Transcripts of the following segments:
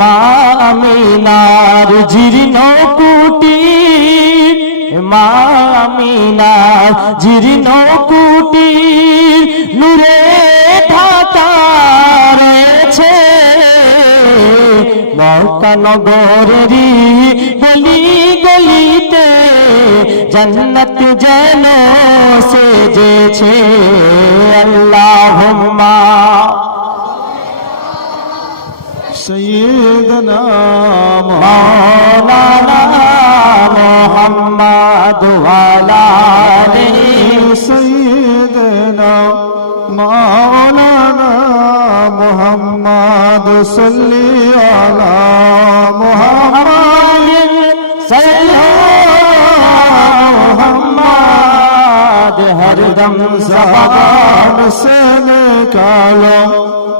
মা আমিনার জীর্ণ কুটির, মা আমিনার জীর্ণ কুটির নূরে ঢাকা রয়েছে। মক্কা নগরেরই গলি গলিতে জান্নাত যেন সেজেছে। আল্লাহুম্মা سيدنا مولانا محمد وعلى آله سيدنا مولانا محمد صلي على محمد صلى محمد ہر دم زبان سے نکالو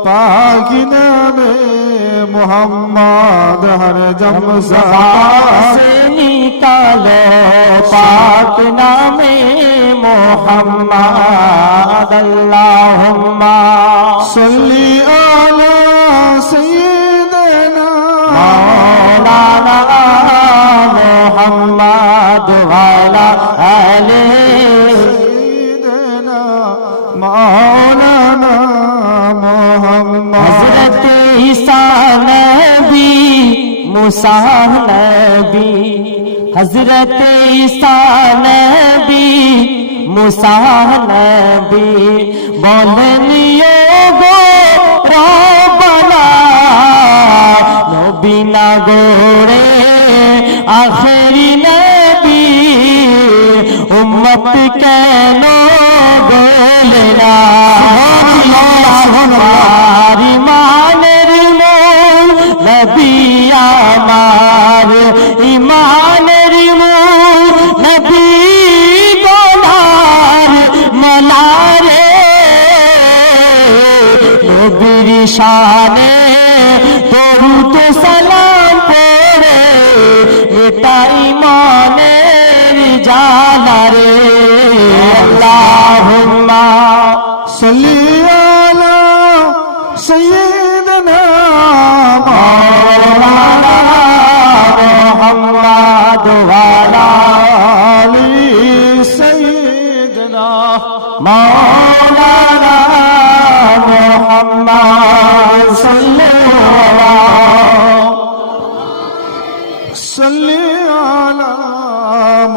پاک نام محمد ہر دم زبان سے نکالو پاک نام محمد. اللہم صلی علی سیدنا مولانا محمد وعلی آلہ سیدنا مولانا محمد. حضرت عیسیٰ نبی موسیٰ نبی، حضرت عیسیٰ نبی موسیٰ نبی بولن یوگو ربنا نبی نہ گوڑے آخری نبی امت کینو گولنا ہماری مانر مول نبی آمار ایمانر مول نبی گولار ملارے نبیر شانے درود سلام پڑے میٹا ایمانر جانا رے. اللہم صلی علی سیدنا مولانا محمد وعلی آلہ سیدنا مولانا محمد صلی علی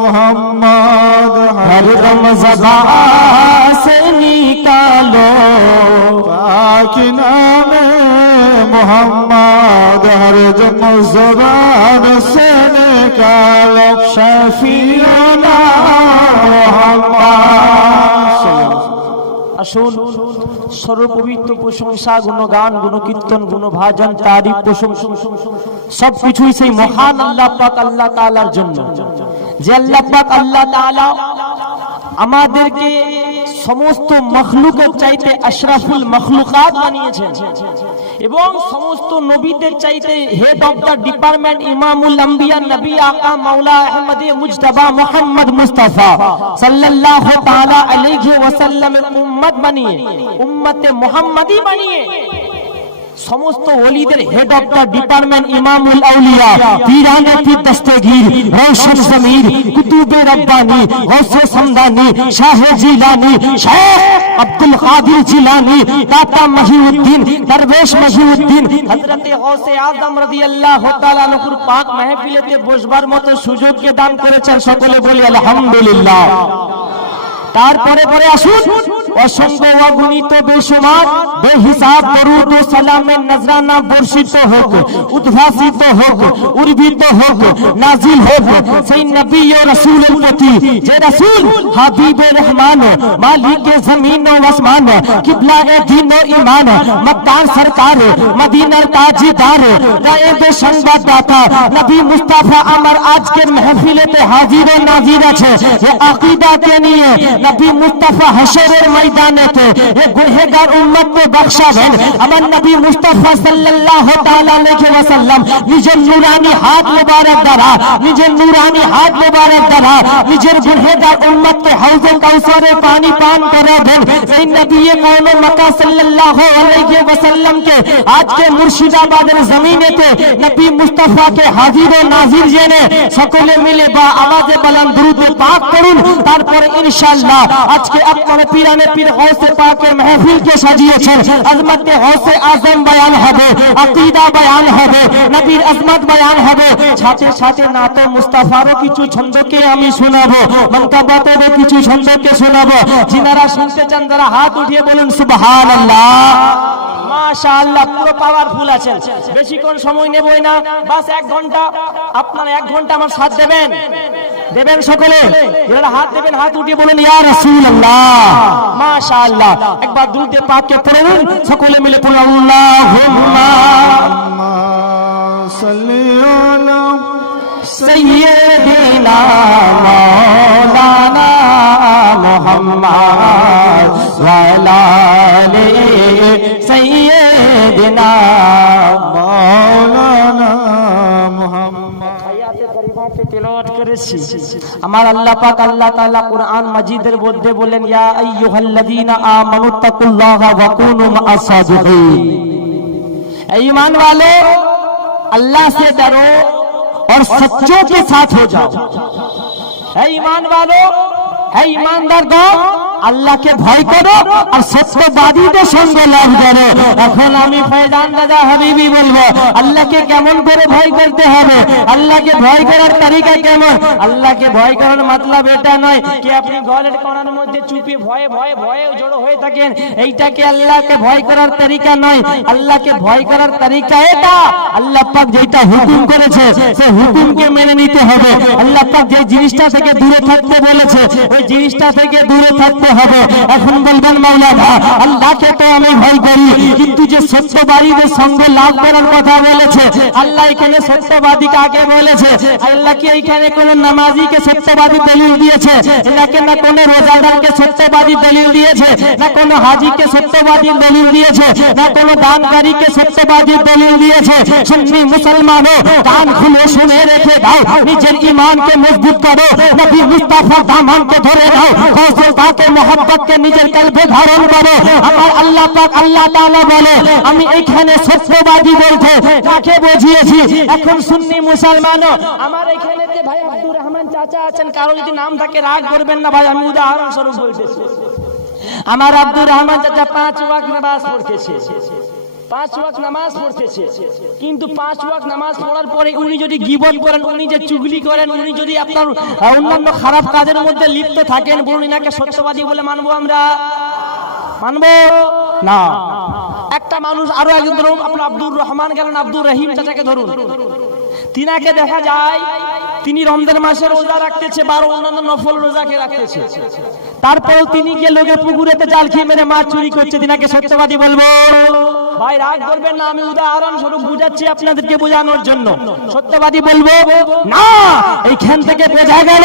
محمد ہر دم زبان سے نکالو پاک نام محمد ہر دم زبان سے نکالو شفیعنا محمد. আসুন সর্বপবিত্র প্রশংসা গুণগান গুণকীর্তন গুণভাজন তারিফ প্রশংসা সবকিছুই সেই মহান আল্লাহ পাক আল্লাহ তাআলার জন্য, যে আল্লাহ পাক আল্লাহ তাআলা আমাদেরকে সমস্ত মখলুকের চাইতে আশরাফুল মখলুকাত বানিয়েছেন এবং সমস্ত নবীদের চাইতে হেড অফ দ্য ডিপার্টমেন্ট ইমামুল আম্বিয়া নবী আকা মাওলা আহমদ মুজতবা মুহাম্মদ মুস্তাফা সাল্লাল্লাহু তাআলা আলাইহি ওয়াসাল্লামের উম্মত বানিয়ে উম্মতে মুহাম্মাদি বানিয়ে সমস্ত ওলিদের হেড অফ দ্য ডিপার্টমেন্ট ইমামুল আউলিয়া পীরানে কি দস্তগীর রওশন জমির কুতুবে রব্বানি গৌসে সমদানি শাহ জিলানি শেখ আব্দুল কাদির জিলানি দাতা মহিউদ্দিন দরবেশ মহিউদ্দিন হযরতে গৌসে আজম রাদিয়াল্লাহু তাআলা আনহুর পাক মাহফিলেতে বসবার মতো সুযোগকে দান করেছেন। সকলে বলি আলহামদুলিল্লাহ। তারপরে পরে আসুন অসংখ্য অগণিত বেশুমার বেহিসাব দরুদ ও সালামের নজরানা বর্ষিত হোক, উদ্ভাসিত হোক, উর্বিত হোক, নাজিল হোক সেই নবী ও রাসূলের প্রতি, যে রাসূল হাবিবে রহমান মালিকে জমিন ও আসমান কিবলায়ে দ্বীন ও ঈমান মক্কার সরকার মদিনার তাজদার গায়েব সংবাদদাতা নবী মুস্তাফা আমার আজকের মাহফিলেতে হাজির ও নাজির আছে। এই আকীদাকে নিয়ে নবী মুস্তাফা হাশরের ময়দানেতে এই গুনহগার উম্মতকে বখশাবেন আমার নবী মুস্তাফা সাল্লাল্লাহু তাআলা আলাইহি ওয়াসাল্লাম নিজের নূরানি হাত মোবারক দ্বারা নিজের গুনহগার উম্মতকে হাউজে কাউসারের পানি পান করাবেন। সেই নবী মওলা মক্কা সাল্লাল্লাহু আলাইহি ওয়াসাল্লামকে আজকে মুর্শিদাবাদের জমিনেতে নবী মুস্তাফাকে হাজির ও নাজির জেনে সকলে মিলে বা আওয়াজে বুলন্দ দরুদ পাক করুন। তারপরে ইনশাআল্লাহ আজকে আপনারা পীরানে পীর গৌসে পাকের মাহফিলকে সাজিয়েছেন। আজমতে গৌসে আজম বয়ান হবে, আকীদা বয়ান হবে, নবীর আজমত বয়ান হবে, সাথে সাথে নাতে মুস্তাফারও কিছু ছন্দকে আমি শোনাবো, মন্তবাতেরও কিছু ছন্দকে শোনাবো। যিনারা শুনতে চান তারা হাত উঠিয়ে বলুন সুবহানাল্লাহ। মাশাআল্লাহ, পুরো পাওয়ারফুল আছেন। বেশিক্ষণ সময় নেবই না, বাস 1 ঘন্টা। আপনারা 1 ঘন্টা আমার সাথ দেবেন সকলে। যারা হাত দেবেন হাত উঠিয়ে বলুন ইয়া রাসূলুল্লাহ। মাশাআল্লাহ, একবার দুরূদে পাককে পড়ুন সকলে মিলে পড়ুন আল্লাহুম্মা সাল্লি আলা সাইয়্যিদিনা মাওলানা মুহাম্মদ ওয়া আলা আলি সাইয়্যিদিনা মাওলানা মুহাম্মদ। তেলাওয়াত করেছি। আমার আল্লাহ পাক আল্লাহ তাআলা কুরআন মাজিদের মধ্যে বলেন ইয়া আইয়ুহাল্লাযীনা আমানুত্তাকুল্লাহা ওয়া কুনু মা'আস সাদিকিন। ऐ ईमान वाले अल्लाह से डरो और सच्चों के साथ हो जाओ। है ईमान वालों, है ईमानदार गो আল্লাহকে ভয় করো আর সত্যবাদীদের সঙ্গে লাভ করো। এখন আমি ফয়জান দাদা হাবিবি বলবো আল্লাহকে কেমন করে ভয় করতে হবে, আল্লাহকে ভয় করার তরিকা কেমন। আল্লাহকে ভয় করার মতলব এটা নয় कि আপনি ঘরের কোণার মধ্যে চুপে ভয়ে ভয়ে ভয়ে জড়ো হয়ে থাকেন, এইটাকে আল্লাহকে ভয় করার তরিকা নয়। আল্লাহকে ভয় করার তরিকা এটা আল্লাহ পাক যেটা হুকুম করেছে সেই হুকুমকে মেনে নিতে হবে। আল্লাহ পাক যে জিনিসটা থেকে দূরে থাকতে বলেছে ওই জিনিসটা থেকে দূরে থাকতে হবে। এখন বলবেন মাওলানা আল্লাহকে তো আমি ভয় করি, কিন্তু যে সত্যবাদীদের সঙ্গে লাভ করার কথা বলেছে আল্লাহ এখানে সত্যবাদী কাকে বলেছে? আল্লাহ কি এখানে কোন নামাজিকে সত্যবাদী দলিল দিয়েছে, নাকি না কোন রোজাদারকে সত্যবাদী দলিল দিয়েছে, না কোন হাজীকে সত্যবাদী দলিল দিয়েছে, না কোন দানকারীকে সত্যবাদী দলিল দিয়েছে? সুন্নি মুসলমানও কান খুলে শুনে রেখে দাও, নিজের ঈমানকে মজবুত করো, নবী মুস্তাফার দামানকে ধরে নাও, গৌসে পাকের মোহাব্বতকে নিজের কলবে ধারণ করো। আমার আল্লাহ পাক আল্লাহ তাআলা বলে আমি এখানে সত্যবাদী বলতে কাকে বুঝিয়েছি। এখন সুন্নি মুসলমানও আমার এখানেতে ভাই আব্দুর রহমান চাচা আছেন, কারো যদি নাম থাকে রাগ করবেন না ভাই, আমি উদাহরণ স্বরূপ বলতেছি। আমার আব্দুর রহমান চাচা 5 ওয়াক্ত নামাজ পড়তেছে, 5 ওয়াক্ত নামাজ পড়তেছে, কিন্তু 5 ওয়াক্ত নামাজ পড়ার পরে উনি যদি গীবত করেন, উনি যে চুগলি করেন, উনি যদি আপনার অন্যান্য খারাপ কাজের মধ্যে লিপ্ত থাকেন, বলুন ইনাকে সত্যবাদী বলে মানবো আমরা? মানবো না। একটা মানুষ আরো একজন ধরুন, আপনার আব্দুর রহমান গেলেন, আব্দুর রহিম চাচাকে ধরুন, তিনাকে দেখা যায় তিনি রমজান মাসে রোজা রাখতেছে, 12 অন্যান্য নফল রোজাকে রাখতেছে, তারপরেও তিনি গিয়ে লোকের পুকুরেতে জাল খেয়ে মেরে মাছ চুরি করছে, তিনাকে সত্যবাদী বলবো? ভাই রাগ করবেন না, আমি উদাহরণ স্বরূপ বুঝাচ্ছি আপনাদেরকে বোঝানোর জন্য। সত্যবাদী বলবো না। এইখান থেকে বোঝা গেল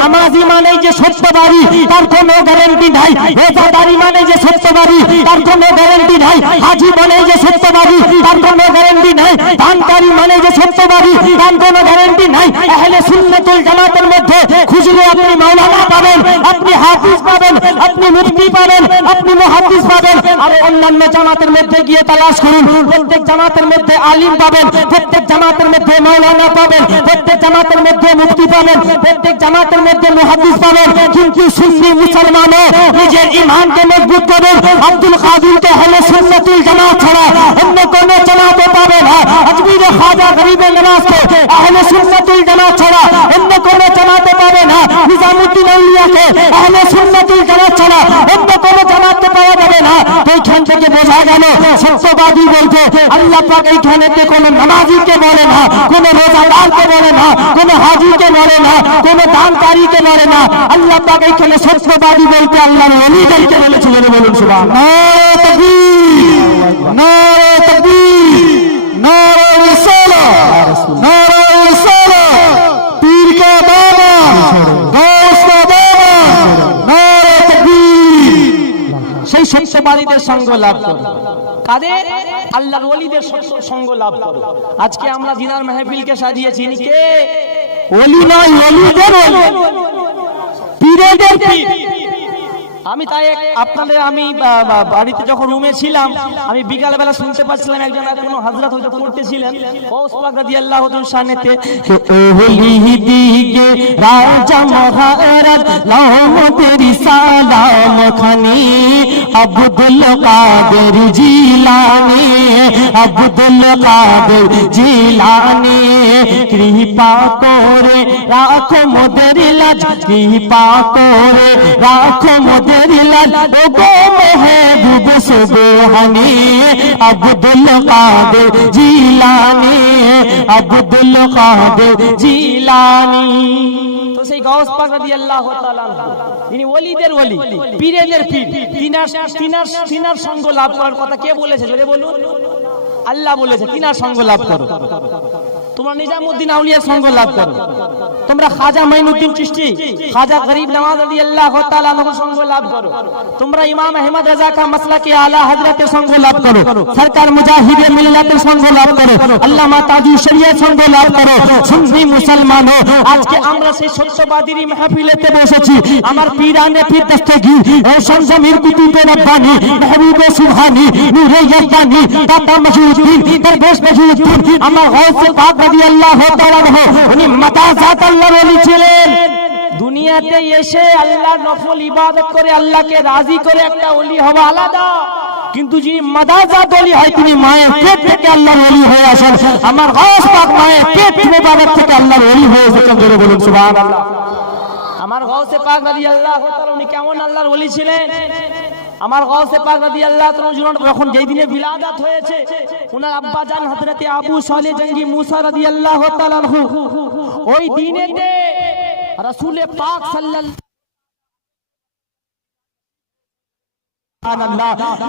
নামাজি মানে যে সত্যবাদী তার কোনো গ্যারান্টি নাই, রোজাদারি মানে যে সত্যবাদী তার কোনো গ্যারান্টি নাই, হাজী মানে যে সত্যবাদী তার কোনো গ্যারান্টি নাই, দানকারী মানে যে সত্যবাদী তার কোনো গ্যারান্টি নাই। আহলে সুন্নাতুল জামাতের মধ্যে খুঁজলে আপনি মাওলানা পাবেন, আপনি হাফিজ পাবেন, আপনি মুফতি পাবেন, আপনি মুহাদ্দিস পাবেন। আর অন্যান্য জামাতের মধ্যে গিয়ে তালাশ করুন, প্রত্যেক জামাতের মধ্যে আলিম পাবেন, প্রত্যেক জামাতের মধ্যে মাওলানা পাবেন, প্রত্যেক জামাতের মধ্যে মুফতি পাবেন, প্রত্যেক জামাতের মধ্যে মুহাদ্দিস পাবেন। কিন্তু সুন্নি মুসলমানও নিজের ঈমানকে মজবুত করুন, আব্দুল কাদিরকে আহলে সুন্নাতুল জামাত ছাড়া অন্য কোন জামাতে পাবে না, আজমির খাজা গরিবে নওয়াজকে আহলে সুন্নাতুল জামাত ছাড়া অন্য কোন জামাতে পাবে না, নিজামউদ্দিন আউলিয়াকে আহলে সুন্নাতুল জামাত ছাড়া অন্য কোন জামাতে পাওয়া যাবে না। তো এইখান থেকে বোঝা গেল সত্যবাদী বলতে আল্লাহ পাক এইখানেতে কোন নামাজিকে বলে না, কোন রোজাদারকে বলে না, কোন হাজীকে বলে না, কোন দানকারীকে বলে না। আল্লাহ পাক এইখানে সত্যবাদী বলতে আল্লাহর ওলিদেরকে বলেছিলেন। বলুন সুবহানাল্লাহ। নারে তাকবীর, নারে তাকবীর, নারে রিসালাত, নারে রিসালাত, পীর কা দামান, গাউস কা দামান, নারে তাকবীর, ওলিদের সঙ্গ লাভ করো। কাদের? আল্লাহর ওলিদের সঙ্গ লাভ করো। আজকে আমরা জিনার মাহফিলকে সাজিয়েছি, ইনি কে? ওলি নয়, ওলিদের ওলি, পীরেদের পীর। আমি তাই আপনাদের আমি বাড়িতে যখন রুমে ছিলাম, আমি বিকাল বেলা শুনতে পাচ্ছিলাম একজন কোন হযরত হয়তো পড়তেছিলেন গৌস পাক রাদিয়াল্লাহু তাআলা শানেতে, ওলি দিকে রাজা মহারাজ লামতের সালাম খানি আব্দুল কাদের জিলানী, আব্দুল কাদের জিলানী, কৃপা করে রাখো মোদের লাজ, কৃপা করে রাখো মোদের লাজ, ও গো মেহবুব সুবহানী আব্দুল কাদের জিলানী, আব্দুল কাদের জিলানী। তো সেই গাউস পাক রাদিয়াল্লাহু তাআলা তিনি ওলিদের ওলি, পীরেদের পীর, তিনার সঙ্গ লাভ করার কথা কে বলেছে জোরে বলুন? আল্লাহ বলেছে তিনার সঙ্গ লাভ করো। তোমরা নিজামউদ্দিন আউলিয়ার সঙ্গ লাভ করো, তোমরা খাজা মাইনুদ্দিন চিশতি, খাজা গরিব নওয়াজ রাদিয়াল্লাহু তাআলা আনহুর সঙ্গ লাভ করো, তোমরা ইমাম আহমদ রাজা কা মাসলাকে আলা হযরতের সঙ্গ লাভ করো, সরকার মুজাহিদে মিল্লাতের সঙ্গ লাভ করো, আল্লামা তাজুল শরিয়ার সঙ্গ লাভ করো। সুন্নি মুসলমানো, আজকে আমরা সেই সত্যবাদীর মাহফিলেতে বসেছি। আমার পীরানে পীর দস্তগীর রওশন জমির কুতুবে রব্বানী মাহবুবে সুবহানী নূরে ইয়াদানী দাতা মহিউদ্দিন দরবেশ মহিউদ্দিন আমার গাউসে পাক রাদিয়াল্লাহু তাআলা আনহু উনি মাতাজাত আল্লাহর ওলি ছিলেন। দুনিয়াতে এসে আল্লাহর নফল ইবাদত করে আল্লাহকে রাজি করে একটা ওলি হওয়া আলাদা, কিন্তু যিনি মাদাজাত ওলি হয় তিনি মায়ের পেট থেকে আল্লাহর ওলি হয়ে আসেন। আমার গাউস পাক মায়ের পেট মোবারক থেকে আল্লাহর ওলি হয়ে এসেছেন, জোরে বলুন সুবহানাল্লাহ। আমার গাউসে পাক রাদিয়াল্লাহু তাআলা উনি কেমন আল্লাহর ওলি ছিলেন? আমার গাউসে পাক রাদিয়াল্লাহু তাআলা যখন যেই দিনে বিলাদাত হয়েছে, ওনার আব্বা জান হযরতে আবু সালেহ জঙ্গি মুসা রাদিয়াল্লাহু তাআলা আনহু ওই দিনেতে রাসূল পাক সাল্লাল্লাহু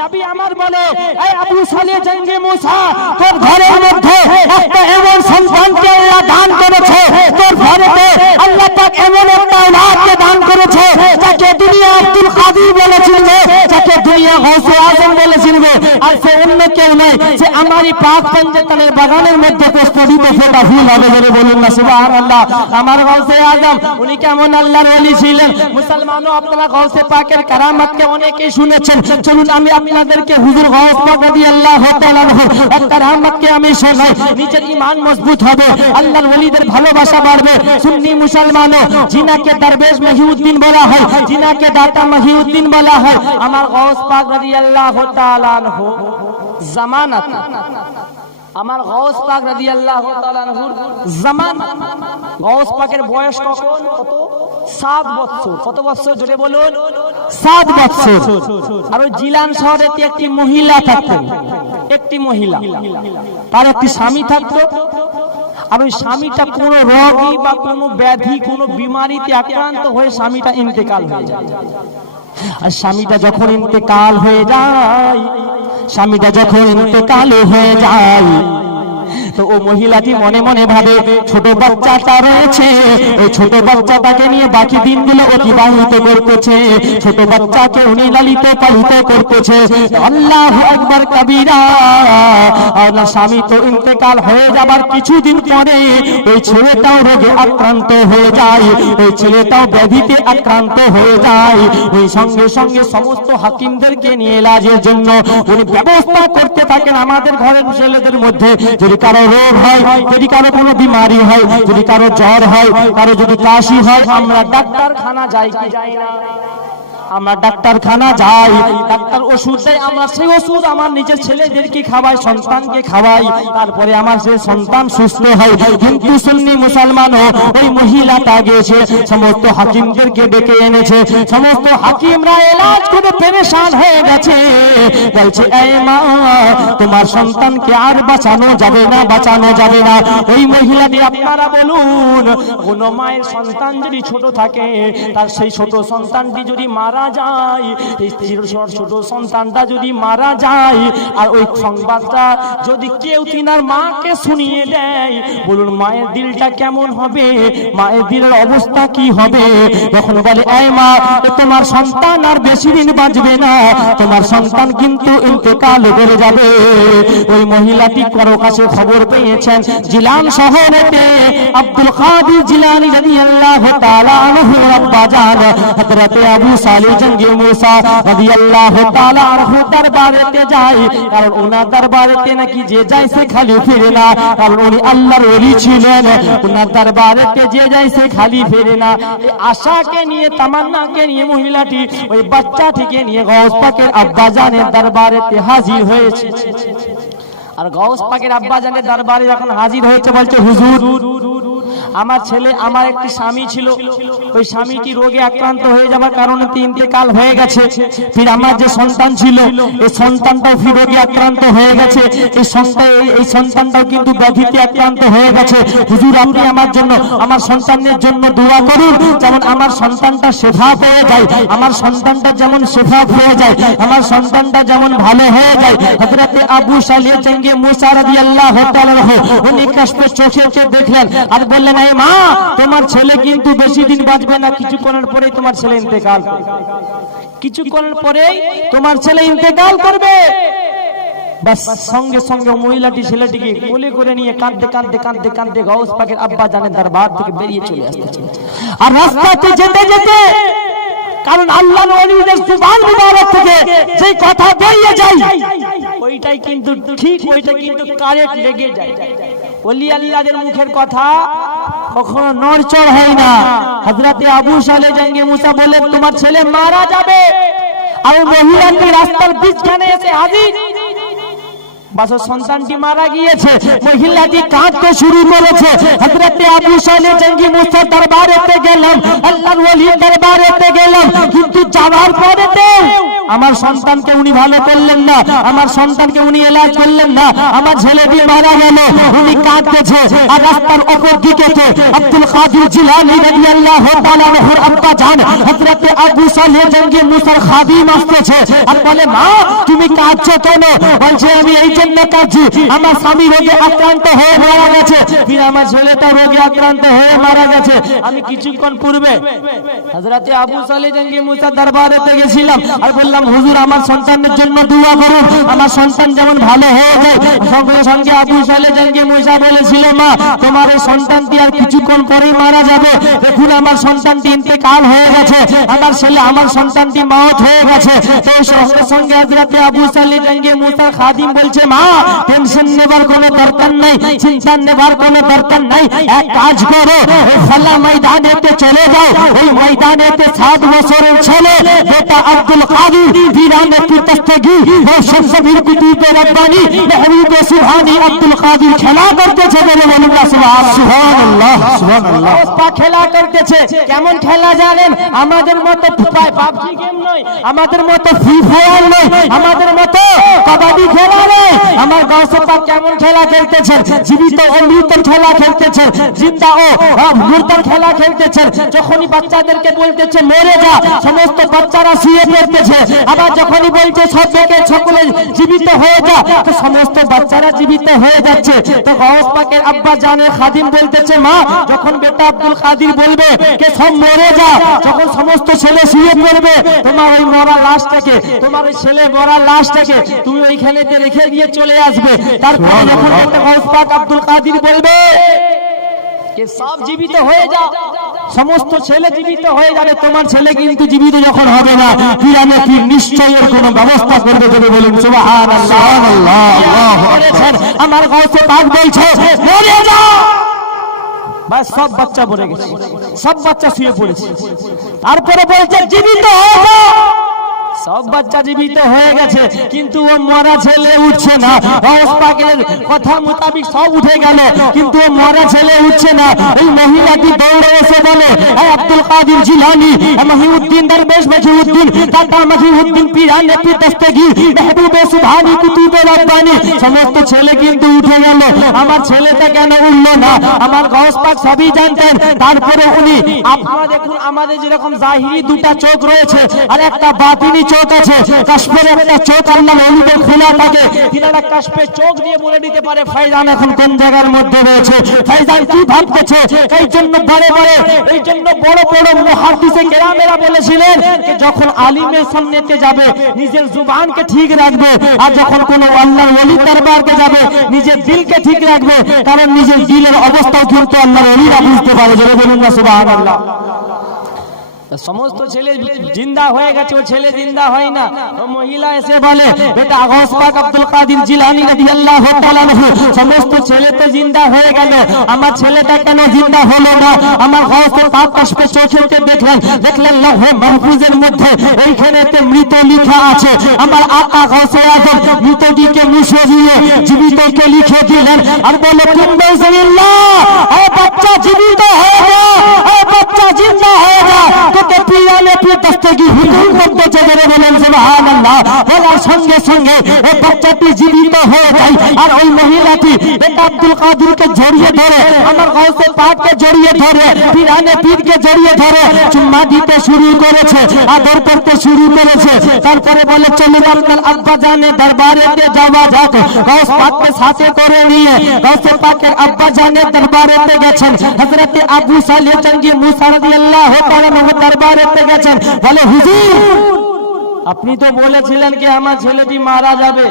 নবী আমার বলে, এই আবু সালেহ জঙ্গি মুসা, তোর ঘরের মধ্যে একটা এমন সন্তানকে আল্লাহ দান করেছে, তোর ঘরেতে আল্লাহ পাক এমন একটা ঔলাদকে দান করেছে যাকে দুনিয়া আব্দুল কাদির বলে চিনবে, যাকে দুনিয়া গাউসে আজম বলে চিনবে, আর সে অন্য কেউ নয়, সে আমারই পাক পঞ্চতনের বাগানের মধ্যে প্রস্ফুটিত ফোটা ফুল হবে, বলে বলুন না সুবহানাল্লাহ। আমার গাউসে আজম উনি কেমন আল্লাহর ওলি ছিলেন? মুসলমানও আপনারা গাউসে পাকের কারামাতকে অনেকেই শুনেছেন, চলুন আমি আপনাদেরকে হুজুর গাউস পাক রাদিয়াল্লাহু তাআলা আনহুর কারামাতকে আমি শোনাই, নিজের ঈমান মজবুত হবে, আল্লাহর ওলিদের ভালোবাসা বাড়বে। সুন্নি মুসলমানও জিনাকে দরবেশ মহিউদ্দিন বলা হয়, জিনাকে দাতা মহিউদ্দিন বলা হয়। আমার গাউস পাক রাদিয়াল্লাহু তাআলা আনহু জামানাত, আমার গাউস পাক রাদিয়াল্লাহু তাআলা আনহুর জামানাত, গাউস পাকের বয়স কখন? কত? 7 বছর। কত বছর জোরে বলুন? 7 বছর। আর ওই জিলান শহরে একটি মহিলা থাকতেন, একটি মহিলা, তার একটি স্বামী থাকতো, আর ওই স্বামীটা কোন রোগী বা কোন ব্যাধি কোন বিমারিতে আক্রান্ত হয়ে স্বামীটা ইন্তেকাল হয়ে যায়। আর স্বামীটা যখন ইন্তেকাল হয়ে যায়, স্বামীটা যখন ইন্তেকাল হয়ে যায়, তো ও মহিলাটি মনে মনে ভাবে ছোট বাচ্চাটা রয়েছে, ওই ছোট বাচ্চাটাকে নিয়ে বাকি দিনগুলো অতিবাহিত করতেছে, ছোট বাচ্চাকে উনি লালিত পালিত করতেছে। আল্লাহু আকবার কবীরা। আর স্বামী তো ইন্তেকাল হয়ে যাবার কিছুদিন পরে ওই ছেলেটাও রোগে আক্রান্ত হয়ে যায়, ওই ছেলেটাও ব্যাধিতে আক্রান্ত হয়ে যায়। ওই সঙ্গে সঙ্গে সমস্ত হাকিমদেরকে নিয়ে এলাজের জন্য উনি ব্যবস্থা করতে থাকেন। আমাদের ঘরের ছেলেদের মধ্যে যদি কারো রোগ হয়, যদি কারো কোনো বিমারি হয়, যদি কারো জ্বর হয়, কারো যদি কাশি হয়, আমরা ডাক্তারখানা যাই কি যাই না? আমরা ডাক্তারখানা যাই, ডাক্তার ওষুধ দেয়, আমরা সেই ওষুধ আমার নিজের ছেলেদেরকে খাওয়াই, সন্তানকে খাওয়াই, তারপরে আমার সেই সন্তান সুস্থ হয়। কিন্তু সুন্নি মুসলমানও ওই মহিলাটা গেছে, সমস্ত হাকিমদেরকে ডেকে এনেছে, সমস্ত হাকিমরা এলাজ করে পেরেশান হয়ে গেছে, বলছে এই মা, তোমার সন্তানকে আর বাঁচানো যাবে না, বাঁচানো যাবে না। ওই মহিলাটি আপনারা বলুন, কোন মায়ের সন্তান যদি ছোট থাকে, তার সেই ছোট সন্তানটি যদি মারা মারা যায়, এই ছোট সন্তানটা যদি মারা যায় আর ওই সংবাদটা যদি কেউ তিনার মাকে শুনিয়ে দেয়, বলুন মায়ের দিলটা কেমন হবে, মায়ের দিলের অবস্থা কি হবে? তখন বলে এই মা, তোমার সন্তান আর বেশি দিন বাঁচবে না, তোমার সন্তান কিন্তু ইন্তেকাল করে যাবে। ওই মহিলাটি কারো কাছে খবর পেয়েছেন জিলান শহরেতে আব্দুল কাদের জিলানী রাদিয়াল্লাহু তাআলা আনহু আব্বা জান হযরত আবু সালেহ জঙ্গি মুসা রাদিয়াল্লাহু তাআলা আনহু দরবারেতে যায়। কারণ ওনার দরবারেতে নাকি যে যায় সে খালি ফিরে না, কারণ উনি আল্লাহর ওলি ছিলেন। ওনার দরবারেতে যে যায় সে খালি ফিরে না। এই আশাকে নিয়ে, তামান্নাকে নিয়ে মহিলাটি ওই বাচ্চাটিকে নিয়ে গাউস পাকের আব্বা জানের দরবারেতে হাজির হয়েছে। আর গাউস পাকের আব্বা জানের দরবারে যখন হাজির হয়েছে বলছে, হুজুর আমার ছেলে, আমার একটি স্বামী ছিল, ওই স্বামীটি রোগে আক্রান্ত হয়ে যাবার কারণে ইন্তেকাল হয়ে গেছে। ফির আমার যে সন্তান ছিল এই সন্তানটাও ফির রোগে আক্রান্ত হয়ে গেছে, এই সন্তানটাও কিন্তু ব্যাধিতে আক্রান্ত হয়ে গেছে। হুজুর আপনি আমার জন্য, আমার সন্তানের জন্য দোয়া করুন, যেমন আমার সন্তানটা শেফা পেয়ে যায়, আমার সন্তানটা যেমন শেফা পেয়ে যায়, আমার সন্তানটা যেমন ভালো হয়ে যায়। হযরত আবু সালেহ জঙ্গি মুসা রাদিয়াল্লাহু তাআলা উনি কষ্টে চোখে দেখলেন আর বললেন, এই মা, তোমার ছেলে কিন্তু বেশি দিন বাঁচবে না, কিছুক্ষণের পরেই তোমার ছেলে ইন্তেকাল করবে, কিছুক্ষণের পরেই তোমার ছেলে ইন্তেকাল করবে। বাস সঙ্গে সঙ্গে মহিলাটি ছেলেটিকে কোলে করে নিয়ে কাঁদতে কাঁদতে কাঁদতে কাঁদতে গাউস পাকের আব্বা জানের দরবার থেকে বেরিয়ে চলে আসতেছে। আর রাস্তাতে যেতে যেতে, কারণ আল্লাহর ওলিদের জুবান মুবারক থেকে যে কথা বেরিয়ে যায় ওইটাই কিন্তু ঠিক, ওইটা কিন্তু কারেক্ট লেগে যায়। ওলি আল্লাহদের মুখের কথা কখনো নড়চড় হয় না। হযরত আবু সালেহ জঙ্গি মুসা বললেন, তোমার ছেলে মারা যাবে। আর মহিলাটি রাস্তার বিচখানে এসে হাজির, বাস সন্তানটি মারা গিয়েছে। মহিলাটি কাঁদতে শুরু করেছে। হযরত আবু সালেহ জঙ্গি মুসার দরবারেতে গেলাম, আল্লাহর ওলির দরবারেতে গেলাম, কিন্তু যাওয়ার পরেতে আমার সন্তানকে উনি ভালো করলেন না, আমার সন্তানকে উনি এলাজ করলেন না, আমার ছেলেটি মারা গেল। উনি কাঁদতেছে। আর রাস্তার অপর দিকেতে আব্দুল কাদের জিলানী রাদিয়াল্লাহু তাআলা আনহুর আব্বা জান হযরত আবু সালেহ জঙ্গি মুসার খাদিম আসতেছে আর বলে, মা তুমি কাঁদছো কেন? বলছে, আমি এই জন্য কাঁদছি, আমার স্বামী রোগে আক্রান্ত হয়ে মারা গেছে, ফির আমার ছেলেটা রোগে আক্রান্ত হয়ে মারা গেছে। আমি কিছুক্ষণ পূর্বে হযরত আবু সালেহ জঙ্গি মুসার দরবারেতে গেছিলাম আর বললাম, হুজুর আমার সন্তানের জন্য দোয়া করুন, আমার সন্তান যেমন ভালো হয়ে যায়। সঙ্গে সঙ্গে আবু সালেহ জঙ্গি মুসা বলেছিল, মা তোমার এই সন্তানটি আর কিছুক্ষণ পরেই মারা যাবে, দেখুন আমার সন্তানটি ইন্তেকাল হয়ে গেছে, আমার ছেলে, আমার সন্তানটি মাউত হয়ে গেছে। তো সঙ্গে সঙ্গে হযরত আবু সালেহ জঙ্গি মুসার খাদিম বলছে, মা টেনশন নেবার কোনো দরকার নাই, চিন্তা নেবার কোনো দরকার নাই, এক কাজ করো, খোলা ময়দানেতে চলে যাও, ওই ময়দানেতে 7 বছরের ছেলে বেটা আব্দুল কাদের वीराने की दस्तगी और शमशबीर कुतुब रब्बानी महबूब सुहानी अब्दुल कादिर खेला करते थे। बोले अल्लाह सुभान अल्लाह খেলা করতেছে। কেমন খেলা জানেন? আমাদের মতো পাবজি গেম নয়, আমাদের মতো ফ্রি ফায়ার নয়, আমাদের মতো কবাডি খেলা নয়। আমার গাউসে পাক কেমন খেলা খেলতেছে? জীবিত ও মৃত খেলা খেলতেছে, জিন্দা ও মুর্দার খেলা খেলতেছে। যখনই বাচ্চাদেরকে বলতেছে মরে যা, সমস্ত বাচ্চারা শুয়ে পড়তেছে। আবার যখনই বলছে সকলে জীবিত হয়ে যা, তো সমস্ত বাচ্চারা জীবিত হয়ে যাচ্ছে। তো গাউস পাকের আব্বা জানের খাদিম বলতেছে, মা যখন বেটা আব্দুল কাদির বলবে কে সব মরে যা, যখন সমস্ত ছেলে শুয়ে পড়বে, তোমার ওই মরা লাশটাকে, তোমার ওই ছেলে মরা লাশটাকে তুমি ওইখানেতে রেখে দিয়ে চলে আসবে। তারপরে যখন বেটা গাউস পাক আব্দুল কাদির বলবে কে সব জীবিত হয়ে যা, সমস্ত ছেলে জীবিত হয়ে যাবে, তোমার ছেলে কিন্তু জীবিত যখন হবে না, ফিরানে কি নিশ্চয়ের কোনো ব্যবস্থা করবে। যদি বলেন সুবহানাল্লাহ, আল্লাহু আকবার। আমার গাউসে পাক বলছে মরে যা, বাস সব বাচ্চা মরে গেছে, সব বাচ্চা শুয়ে পড়েছে। তারপরে বলছে জীবিত হয়ে যা, সব বাচ্চা জীবিত হয়ে গেছে, কিন্তু ও মরা ছেলে উঠছে না। গাউস পাকের কথা মোতাবেক সব উঠে গেল, কিন্তু ও মরা ছেলে উঠছে না। এই মহিলাটি দৌড়ে এসে বলে, হে আব্দুল কাদের জিলানী, মহিউদ্দিন দরবেশ মহিউদ্দিন, টাটা মহিউদ্দিন, পিরানে পীর দস্তগীর, মেহবুবে সুবহানী, কুতুবে রব্বানী, সমস্ত ছেলে কিন্তু উঠে গেল। আমার ছেলেটা কেন উঠলো না? আমার গাউস পাক সবই জানতেন। তারপরে উনি, আপনারা দেখুন, আমাদের যেরকম জাহিরি দুটা চোখ রয়েছে আর একটা বাতিনি চোখ আছে। কাশফের একটা চোখ আল্লাহ ওলিদের খোলা থাকে, তিনারা কাশফের চোখ দিয়ে বলে দিতে পারে ফাইজান এখন কোন জায়গার মধ্যে রয়েছে, ফাইজান কি ভাবতেছে। এই জন্য বড় বড় মুহাদ্দিসে কেরামেরা বলেছিলেন যে যখন আলিমের সামনেতে যাবে নিজের জুবানকে ঠিক রাখবে, আর যখন কোন আল্লাহর ওলির দরবারকে যাবে নিজের দিলকে ঠিক রাখবে, কারণ নিজের দিলের অবস্থা কিন্তু আল্লাহর ওলিরা বুঝতে পারে। জোরে বলুন না সুবহানাল্লাহ। সমস্ত ছেলে জিন্দা হয়ে গেছে, ও ছেলে জিন্দা হয় না। ও মহিলা এসে বলে, বেটা গাউস পাক আব্দুল কাদের জিলানী রাদিয়াল্লাহু তাআলা আনহু, সমস্ত ছেলে তো জিন্দা হয়ে গেল, আমার ছেলেটা কেন জিন্দা হলো না? আমার গাউস পাক কাশফে চোখেতে দেখলেন লৌহে মাহফুজের মধ্যে এইখানেতে মৃত লেখা আছে। আমার আকা গাউসে আজম মৃতটিকে মুছে দিয়ে জীবিতকে লিখে দিলেন আর বলে, কুম্বাইজাল্লাহ, ও বাচ্চা জীবিত হয়ে যা, ও বাচ্চা জিন্দা হয়ে যা, তোকে পিরানে পীর দস্তগীর হুকুম করতেছে। জোরে বলেন সুবহানাল্লাহ। বলার সঙ্গে সঙ্গে ওই বাচ্চাটি জীবিত হয়ে যায়, আর ওই মহিলাটি বেটা আব্দুল কাদেরকে জড়িয়ে ধরে, আমার গাউসে পাককে জড়িয়ে ধরে, পিরানে পীরকে জড়িয়ে ধরে চুম্মা দিতে শুরু করেছে, আদর করতে শুরু করেছে। তারপরে বলে, চলুন আপনার আব্বা জানের দরবারেতে যাওয়া যাক। গাউস পাককে সাথে করে নিয়ে গাউসে পাকের আব্বা জানের দরবারেতে গেছেন। হযরত আবু সালেহ জঙ্গি মুসা রাদিয়াল্লাহু তাআলা দরবারেতে গেছেন। বলে, হুজুর, আপনি তো বলেছিলেন কি আমার ছেলেটি মারা যাবে,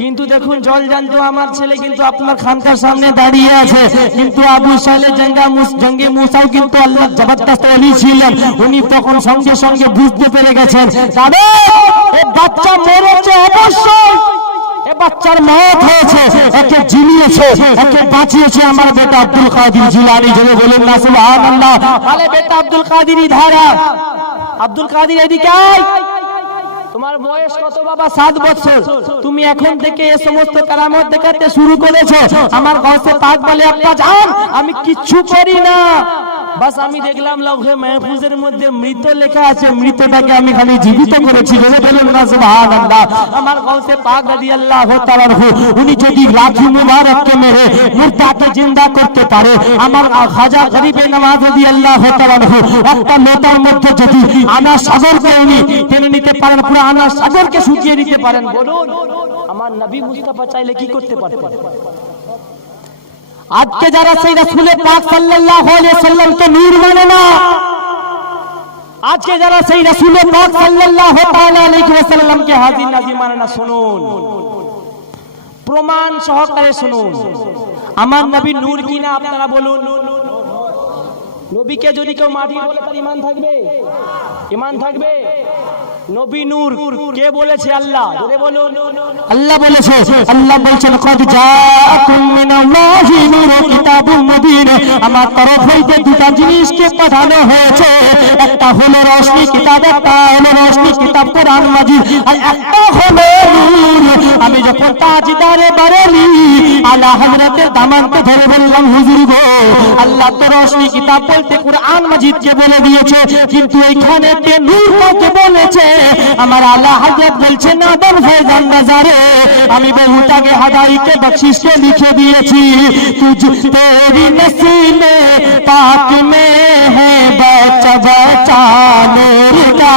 কিন্তু দেখুন জল জানতো আমার ছেলে কিন্তু আপনার খানকার সামনে দাঁড়িয়ে আছে। কিন্তু আবু সালেহ জঙ্গি মুসাও কিন্তু আল্লাহর জবরদস্ত ওলি ছিলেন। উনি তখন সঙ্গে সঙ্গে বুঝতে পেরে গেছেন, দাদা এই বাচ্চা মরেছে, অবশ্যই এ বাচ্চার মওত হয়েছে, একে জিলিয়েছে, একে বাঁচিয়েছে আমার বেটা আব্দুল কাদের জিলানী। জোরে বলুন না সুবহানাল্লাহ। বলে, বেটা আব্দুল কাদের ইধার আয়, আব্দুল কাদের এদিকে আয়। তোমার বয়স কত বাবা? 7 বছর। তুমি এখন থেকে এই সমস্ত কারামত দেখাতে শুরু করেছো। আমার গাউসে পাক বলে, আব্বা জান, আমি কিচ্ছু করি না, বাস আমি দেখলাম লৌহে মাহফুজের মধ্যে মৃত লেখা আছে, মৃতটাকে আমি খালি জীবিত করেছি। জোরে বলুন না সুবহানাল্লাহ। আমার গাউসে পাক রাদিয়াল্লাহু তাআলা উনি যদি লাঠি মুবারককে মেরে মুর্দাকে জিন্দা করতে পারে, আমার খাজা গরিবে নওয়াজ রাদিয়াল্লাহু তাআলা একটা লোটার মধ্যে যদি আনা সাগরকে উনি টেনে নিতে পারেন, পুরো আনা সাগরকে শুকিয়ে দিতে পারেন, বলুন আমার নবী মুস্তাফা চাইলে কি করতে পারতেন? আজকে যারা সেই রাসূল পাক সাল্লাল্লাহু আলাইহি ওয়াসাল্লামকে নূর মানে না, আজকে যারা সেই রাসূল পাক সাল্লাল্লাহু তাআলা আলাইহি ওয়াসাল্লামকে হাজির নাজির মানে না, শুনুন, প্রমাণ সহকারে শুনুন, আমার নবী নূর কিনা আপনারা বলুন। নবীকে যদি কেউ মাটি বলে তার ঈমান থাকবে? ঈমান থাকবে? নবী নূর কে বলেছে? আল্লাহ। জোরে বলুন। আল্লাহ বলেছে। আল্লাহ বলেছেন, কদ জাআকুম মিনাল্লাহি নূরুন কিতাবুম মুবিন। আমার তরফ হইতে দুটো জিনিসকে পাঠানো হয়েছে, একটা হলো রোশনি কিতাব, একটা হলো রোশনি কিতাব কোরআন মাজিদ, আর একটা হলো নূর। আমি যখন তাজদারে বারেলি আলা হযরতের দামানকে ধরে বললাম, হুজুর গো, আল্লাহ তো রোশনি কিতাব বলতে কোরআন মাজিদকে বলে দিয়েছে, কিন্তু এইখানে তে নূরকে বলেছে। আমার আলা হযরত বলছে, না দম ফেজান বাজারে আমি বহুটাকে হাদাইকে বখশিশকে লিখে দিয়েছি, তুঝ তেরি নসিলে পাক মে है बच्चा बच्चा नूर का।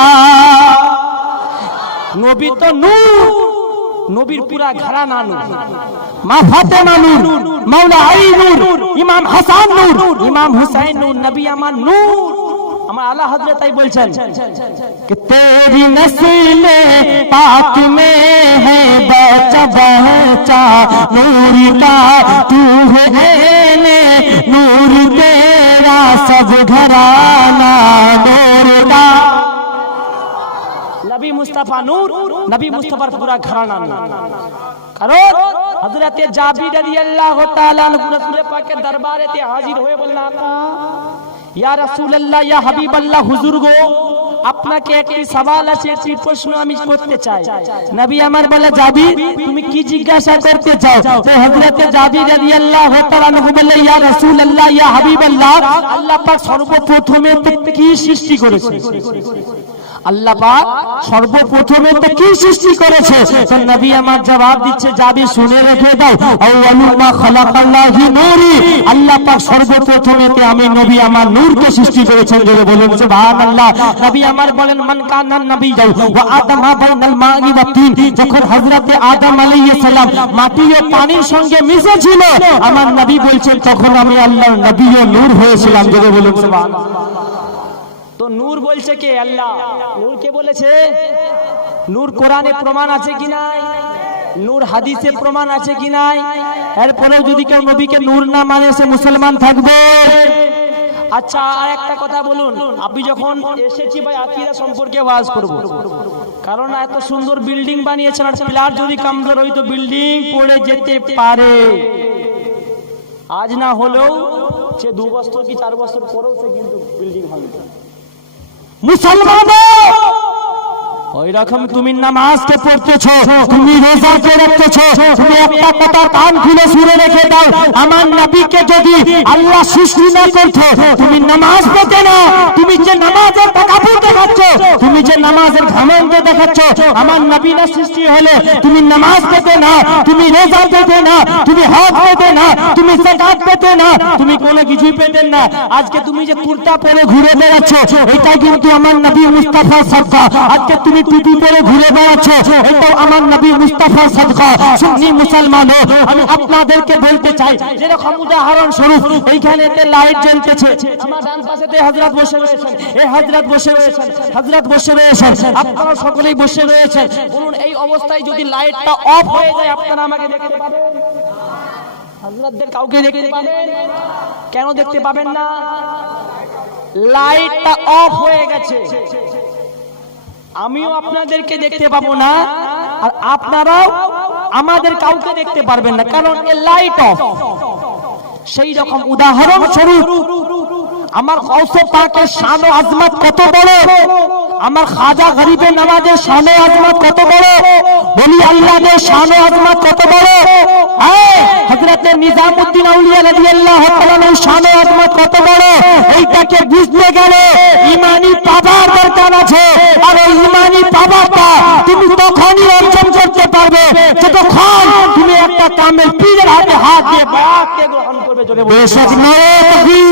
নবী তো নূর, নবীর পুরা ঘরানা নূর, মা ফাতেমা নূর, মাওলা আলী নূর, ইমাম হাসান নূর, ইমাম হুসাইন নূর, নবী আমার নূর। আমার আলা হযরত তাই বলছেন कि तेरी नस्ल पाक में है बच्चा बच्चा नूर का, तू है नूर तेरा सब घराना नूर का। নবী মুস্তাফা নূর, নবী মুস্তাফার পুরা ঘরানা নূর। কারণ হযরতে জাবির রাদিয়াল্লাহু তাআলা আনহু রাসূল পাকের দরবারেতে হাজির হয়ে বললেন, আকা ইয়া রাসূলুল্লাহ, ইয়া হাবিবাল্লাহ, হুজুর গো, আপনাকে একটি সওয়াল আছে, একটি প্রশ্ন আমি করতে চাই। নবী আমার বলে যাবি, তুমি কি জিজ্ঞাসা করতে চাও? তো হযরতে জাবির রাদিয়াল্লাহু তাআলা আনহু বলে, ইয়া রাসূলুল্লাহ, ইয়া হাবিবাল্লাহ, আল্লাহ পাক সর্বপ্রথমে কি সৃষ্টি করেছে? আল্লাহ পাক সর্বপ্রথমে তো কি সৃষ্টি করেছে? তো নবী আমার জবাব দিচ্ছে, যাবি শুনে রেখে দাও, আউয়ালু মা খালাকাল্লাহু নূরি, আল্লাহ পাক সর্বপ্রথমে আমি নবী আমার নূরকে সৃষ্টি করেছেন। জোরে বলুন সুবহানাল্লাহ। নবী আমার বলেন, মান কানা নবী ওয়া আদম বাইনাল মা'i ওয়া তিন, যখন হযরতে আদম আলাইহিস সালাম মাটি ও পানির সঙ্গে মিশেছিল, আমার নবী বলছেন তখন আমি আল্লাহর নবী ও নূর হয়েছিলাম। জোরে বলুন সুবহানাল্লাহ। তো নূর বলছে কে? আল্লাহ। নূর কে বলেছে? নূর কোরআনে প্রমাণ আছে কি নাই? নূর হাদিসে প্রমাণ আছে কি নাই? এরপরেও যদি কেউ নবীকে নূর না মানে সে মুসলমান থাকবে? আচ্ছা, আর একটা কথা বলুন, আপনি যখন এসেছি ভাই আকীদা সম্পর্কে ওয়াজ করব, কারণ এত সুন্দর বিল্ডিং বানিয়েছেন, আর পিলার যদি কমজোর হয় তো বিল্ডিং পড়ে যেতে পারে। আজ না হলেও সে 2 বছর কি 4 বছর পরেও সে কিন্তু বিল্ডিং ভাঙবে। মুসলমানও ওই রকম তুমি নামাজকে পড়তেছো, তুমি রোজাকে রাখতেছো, তুমি একটা কথা কান খুলে শুনে রেখে দাও, আমার নবীকে যদি আল্লাহ সৃষ্টি না করতো তুমি নামাজ পেতে না। তুমি যে নামাজের তাকাবুর দেখাচ্ছ, তুমি যে নামাজের ঘমন্ড দেখাচ্ছ, আমার নবী না সৃষ্টি হলে তুমি নামাজ পেতে না, তুমি রোজা পেতে না, তুমি হজ পেতে না, তুমি যাকাত পেতে না, তুমি কোনো কিছুই পেতেন না। আজকে তুমি যে কুর্তা পরে ঘুরে বেড়াচ্ছ, এটাই কিন্তু আমার নবী মুস্তাফার সাদকা। আজকে তুমি টুপি পরে ঘুরে বেড়াচ্ছ, এটাও আমার নবী মুস্তাফার সাদকা। সুন্নি মুসলমান, আমি আপনাদেরকে বলতে চাই, যেরকম উদাহরণ স্বরূপ এইখানেতে লাইট জ্বলতেছে, আমার ডান পাশেতে হযরত বসে রয়েছেন, এই হযরত বসে রয়েছেন, হযরত বসে রয়েছেন, আপনারা সকলেই বসে রয়েছেন। বলুন, এই অবস্থায় যদি লাইটটা অফ হয়ে যায় আপনারা আমাকে দেখতে পাবেন? হযরতদের কাউকে দেখতে পাবেন? কেন দেখতে পাবেন না? লাইটটা অফ হয়ে গেছে, আমিও আপনাদেরকে দেখতে পাবো না, আর আপনারাও আমাদের কাউকে দেখতে পারবেন না, কারণ এই লাইট অফ। সেই রকম উদাহরণ স্বরূপ আমার গৌসে পাকের শান ও আজমত কত বড়, আমার খাজা গরিবে নওয়াজের শান ও আজমত কত বড়, বলি আল্লাহর শান ও আজমত কত বড়, হযরত নিজামউদ্দিন আউলিয়া রাদিয়াল্লাহু তাআলার শান ও আজমত কত বড়। এইটাকে বুঝতে গেলে ঈমানি পাওয়ার দরকার আছে, আর এই ঈমানি পাওয়ারটা তুমি তখনই অর্জন করতে পারবে যতক্ষণ তুমি একটা কামেল পীরের হাতে হাত দিয়ে বায়াতকে গ্রহণ করবে। জোরে বলুন বেশক। নারে তাকবীর,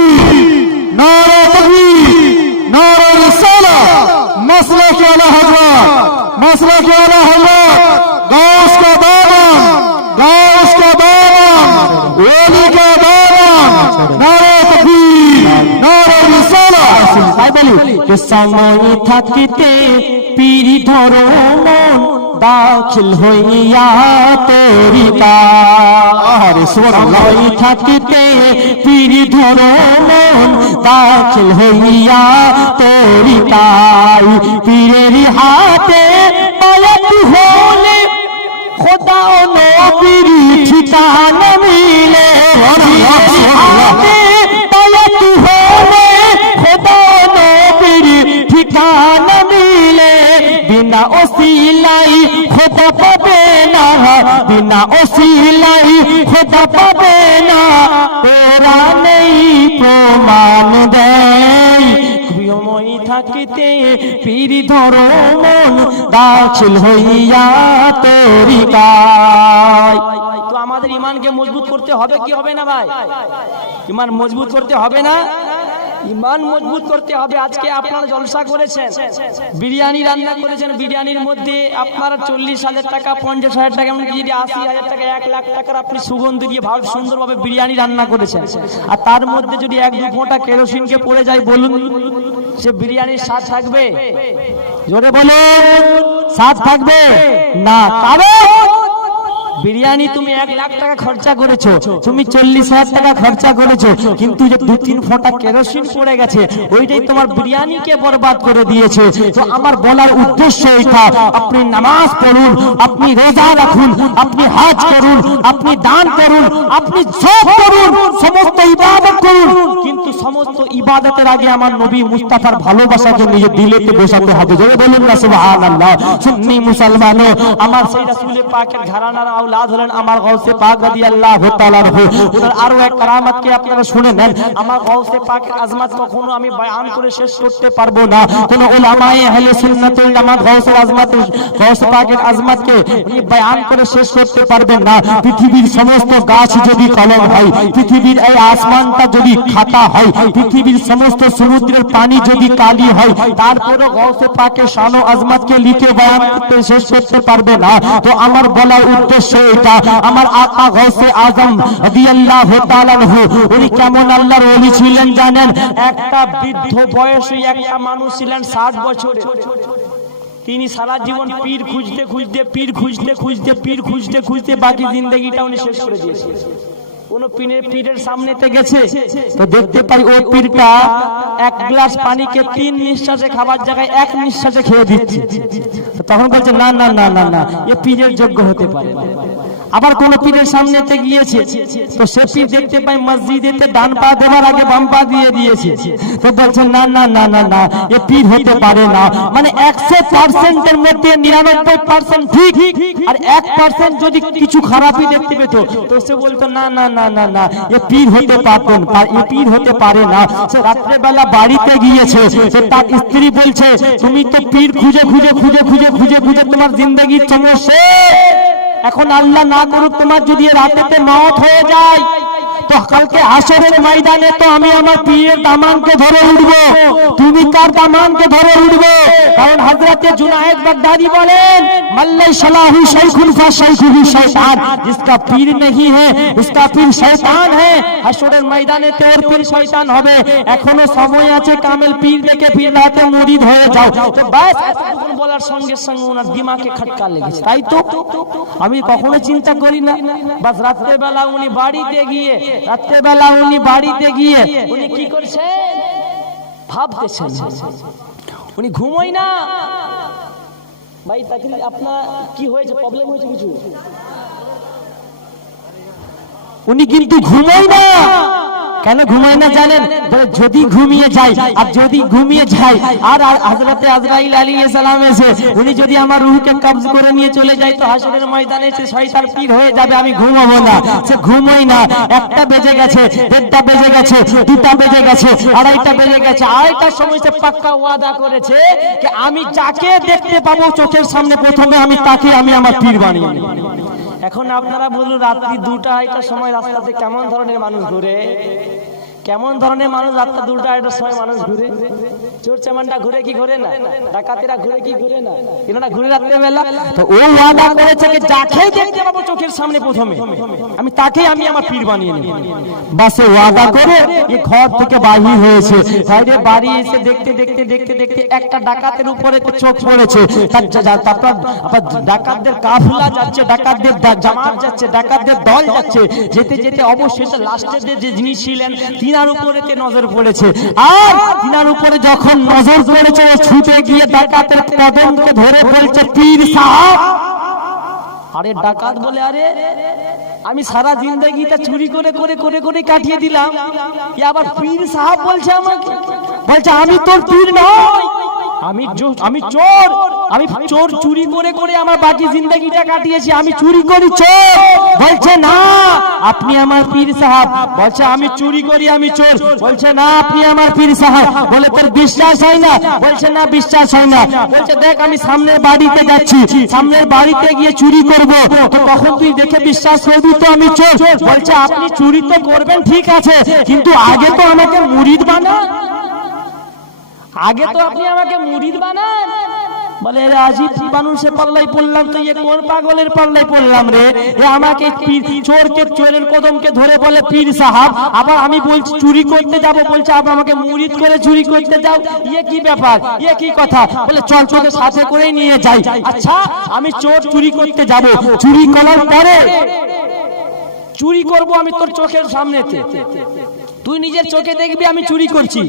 নারে তাকবীর, নারে রিসালাত, মাসলাকে আলা হযরত, মাসলাকে আলা হযরত, গাউস কা দামান, গাউস কা দামান, ওলি কা দামান, নারে তাকবীর, নারে রিসালাত। তাই বলি যে সময় থাকিতে পীর ধরো মন, দাখিল হইয়া তরিকায়, সময় থাকিতে পীর ধরো মন, দাখিল হইয়া তরিকায়, পীরের হাতে বায়াত হলে খোদা ও নবীর ঠিকানা মিলে, পীরের হাতে বায়াত হলে খোদা ও নবীর ঠিকানা মিলে, বিনা ওসিলাই খোদা পাবে না, বিনা ওসিলাই খোদা পাবে না, কোরআনেই প্রমাণ দেয়, সময় থাকিতে পীর ধরো মন, দাখিল হইয়া তরিকায়। তো আমাদের ঈমানকে মজবুত করতে হবে কি হবে না ভাই? ঈমান মজবুত করতে হবে না? ঈমান মজবুত করতে হবে। আজকে আপনারা জলসা করেছেন, বিরিয়ানি রান্না করেছেন, বিরিয়ানির মধ্যে আপনারা 40,000 টাকা, 50,000 টাকা, এমনকি যদি 80,000 টাকা, 1 লাখ টাকার আপনি সুগন্ধি দিয়ে ভালো সুন্দরভাবে বিরিয়ানি রান্না করেছেন, আর তার মধ্যে যদি 1-2 ফোঁটা কেরোসিনকে পড়ে যায়, বলুন সে বিরিয়ানির স্বাদ থাকবে? জোরে বলুন, স্বাদ থাকবে না। কারণ বিরিয়ানি তুমি 1 লাখ টাকা খরচা করেছো, তুমি 40,000 টাকা খরচা করেছো, কিন্তু যে 2-3 ফোঁটা কেরোসিন পড়ে গেছে, ওইটাই তোমার বিরিয়ানিকে বরবাদ করে দিয়েছে। তো আমার বলার উদ্দেশ্য এটা, আপনি নামাজ পড়ুন, আপনি রোজা রাখুন, আপনি হজ করুন, আপনি দান করুন, আপনি সব করুন, সমস্ত ইবাদত করুন, কিন্তু সমস্ত ইবাদতের আগে আমার নবী মুস্তাফার ভালোবাসাকে নিজের দিলেতে বসাতে হবে। জোরে বলুন না সুবহানাল্লাহ। সুন্নি মুসলমানো, আমার সেই রাসূল পাকের ঘরানার আওলাদ হলেন আমার গাউসে পাক রাদিয়াল্লাহু তাআলা আনহু। ওনার আরো এক কারামাতকে আপনারা শুনে নেন। আমার গাউসে পাকের আজমত কখনো আমি বয়ান করে শেষ করতে পারবো না। কোন উলামায়ে আহলে সুন্নাতুল জামাত গাউসের আজমত, গাউসে পাকের আজমতকে উনি বয়ান করে শেষ করতে পারবেন না। পৃথিবীর সমস্ত গাছ যদি কলম হয়, পৃথিবীর এই আসমানটা যদি খাতা হয়, পৃথিবীর সমস্ত সমুদ্রের পানি যদি কালি হয়, তারপরে গাউসে পাকের শান ও আজমতকে লিখে বয়ান করতে শেষ করতে পারবে না। তো আমার বলার উদ্দেশ্য এটা, আমার আকা গাউসে আজম রাদিয়াল্লাহু তাআলা আনহু উনি কেমন আল্লাহর ওলি ছিলেন জানেন? একটা বৃদ্ধ বয়সী একটা মানুষ ছিলেন 60 বছরের। তিনি সারা জীবন পীর খুঁজতে খুঁজতে পীর খুঁজতে খুঁজতে পীর খুঁজতে খুঁজতে বাকি জিন্দেগিটা উনি শেষ করে দিয়েছেন। কোন পীরের সামনেতে গেছে তো দেখতে পাই ওই পীরটা এক গ্লাস পানিকে 3 নিঃশ্বাসে খাবার জায়গায় 1 নিঃশ্বাসে খেয়ে দিচ্ছে। তখন বলছে না না না না না, এ পীরের যোগ্য হতে পারে না। আবার কোন পীরের সামনেতে গিয়েছে তো সে পীর দেখতে পাই মসজিদেতে ডান পা দেওয়ার আগে বাম পা দিয়ে দিয়েছে। তো বলছে না না না না না, এ পীর হতে পারে না। মানে 100% এর মধ্যে 99% ঠিক আর 1% যদি কিছু খারাপই দেখতে পেত তো সে বলতো না না না না না, এ পীর হতে পারতেন, এ পীর হতে পারে না। সে রাত্রে বেলা বাড়িতে গিয়েছে, সে তার স্ত্রী বলছে তুমি তো পীর খুঁজে খুঁজে খুঁজে খুঁজে খুঁজে খুঁজে তোমার জিন্দেগির সমস্যা, এখন আল্লাহ না করুক তোমার যদি রাতেতে মওত হয়ে যায় তো কালকে হাসরের ময়দানে তো আমি আমার পীরের দামানকে ধরে উঠবো, তুমি কার দামানকে ধরে উঠবে? কারণ হযরতে জুনায়েদ বাগদাদি বলেন মাল্লাই সালাহু শাইখুন ফা শাইখুহু শয়তান, जिसका पीर नहीं है उसका पीर शैतान है। হাসরের ময়দানে তো ওর পীর শয়তান হবে। এখনো সময় আছে, কামেল পীর দেখে পীর রাতে murid হয়ে যাও। তো বাস এতটুকু বলার সঙ্গে সঙ্গে ওনার দিমাগে খটকা লেগেছে। তাই তো আমি কখনো চিন্তা করি না, বাস রাতে বেলা উনি বাড়িতে গিয়ে উনি কি করছেন ভাবতেছেন, উনি ঘুমোয় না। ভাই তাকরির আপনার কি হয়েছে, প্রবলেম হয়েছে কিছু? উনি কিন্তু ঘুমোয় না। কেন ঘুমায় না জানেন? যদি ঘুমিয়ে যায় আর যদি ঘুমিয়ে যায় আর হযরতে আজরাইল আলাইহিস সালাম এসে উনি যদি আমার রূহকে কবজ করে নিয়ে চলে যায় তো হাসরের ময়দানে সে শয়তান পীর হয়ে যাবে, আমি ঘুমাবো না। সে ঘুমোয় না। 1টা বেজে গেছে, 1:30টা বেজে গেছে, 2টা বেজে গেছে, 2:30টা বেজে গেছে, 2:30টার সময় সে পাক্কা ওয়াদা করেছে যে আমি যাকে দেখতে পাবো চোখের সামনে প্রথমে আমি তাকে আমি আমার পীর বানিয়ে নেব। এখন আপনারা বলুন রাত্রি 2টা 2:30টার সময় রাস্তাতে কেমন ধরনের মানুষ ঘুরে? কেমন ধরনের মানুষ রাত্রি 2টা 2:30টার সময় মানুষ ঘুরে? চোর চামানটা ঘুরে কি ঘুরে না? ডাকাতেরা ঘুরে কি ঘুরে না? এনারা ঘুরে রাত্রে বেলা। তো ও ওয়াদা করেছে যে যাকে দেখতে পাবো চোখের সামনে প্রথমে আমি তাকে আমি আমার পীর বানিয়ে নেব। বাসে ওয়াদা করে এই ঘর থেকে বাহির হয়েছে। বাইরে বাড়ি এসে দেখতে দেখতে দেখতে দেখতে একটা ডাকাতের উপরে চোখ পড়েছে। তারপর ডাকাতদের কাফলা যাচ্ছে, ডাকাতদের জামাত যাচ্ছে, ডাকাতদের দল যাচ্ছে। যেতে যেতে অবশেষে লাস্টের যে যিনি ছিলেন তিনার উপরে নজর পড়েছে। আর তিনার উপরে যখন নজর পড়েছে ও ছুটে গিয়ে ডাকাতের কদমকে ধরে বলছে পীর সাহেব। আরে ডাকাত বলে আরে আমি সারা জিন্দেগিটা চুরি করে করে করে করে কাটিয়ে দিলাম, এ আবার পীর সাহেব বলছে আমাকে। বলছে আমি তোর পীর নই, আমি চোর, আমি চোর, চুরি করে করে আমার বাকি জিন্দেগিটা কাটিয়েছি, আমি চুরি করি চোর। বলছে না আপনি আমার পীর সাহেব। বলছে আমি চুরি করি আমি চোর। বলছে না আপনি আমার পীর সাহেব। বলে তোর বিশ্বাস হয় না? বলছে না বিশ্বাস হয় না। বলছে দেখ আমি সামনের বাড়িতে যাচ্ছি, সামনের বাড়িতে গিয়ে চুরি করব, তো তখন তুই দেখে বিশ্বাস করবি তো আমি চোর। বলছে আপনি চুরি তো করবেন ঠিক আছে, কিন্তু আগে তো আমাকে মুরিদ বানান, আগে তো আপনি আমাকে মুরিদ বানান। বলে আজিব মানুষে পাল্লাই পড়লাম, তো এ কোন পাগলের পাল্লাই পড়লাম রে? এ আমাকে চোরকে চোরের কদমকে ধরে বলে পীর সাহেব, আবার আমি বলছি চুরি করতে যাব, বলছে আবার আমাকে মুরিদ করে চুরি করতে যাও। ইয়ে কি ব্যাপার, ইয়ে কি কথা? বলে চল তোকে সাথে করে নিয়ে যাই। আচ্ছা আমি চোর চুরি করতে যাব, চুরি করার পরে চুরি করব আমি তোর চোখের সামনেতে। তুই নিজের চোখে দেখবি আমি চুরি করছি,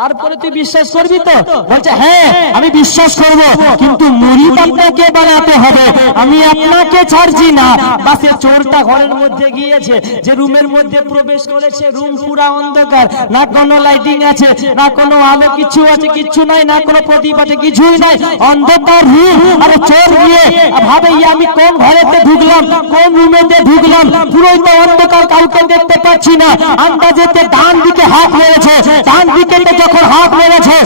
তারপরে তুই বিশ্বাস করবি তো? বলছে হ্যাঁ আমি বিশ্বাস করব, কিন্তু মুরিদ আপনাকে বানাতে হবে, আমি আপনাকে ছাড়ছি না। বাসে চোরটা ঘরের মধ্যে গিয়েছে, যে রুমের মধ্যে প্রবেশ করেছে, রুম পুরা অন্ধকার, না কোনো লাইটিং আছে, না কোনো আলো কিছু আছে, কিচ্ছু নাই, না কোনো প্রদীপ আছে, কিছুই নাই, অন্ধকার রুম। আরে চোর গিয়ে ভাবে আমি কোন ঘরেতে ঢুকলাম, কোন রুমেতে ঢুকলাম, পুরোই তো অন্ধকার, কাউকে দেখতে পাচ্ছি না। আন্দাজেতে ডান দিকে হাত মেরেছে, ডান দিকে যখন হাত মেরেছে,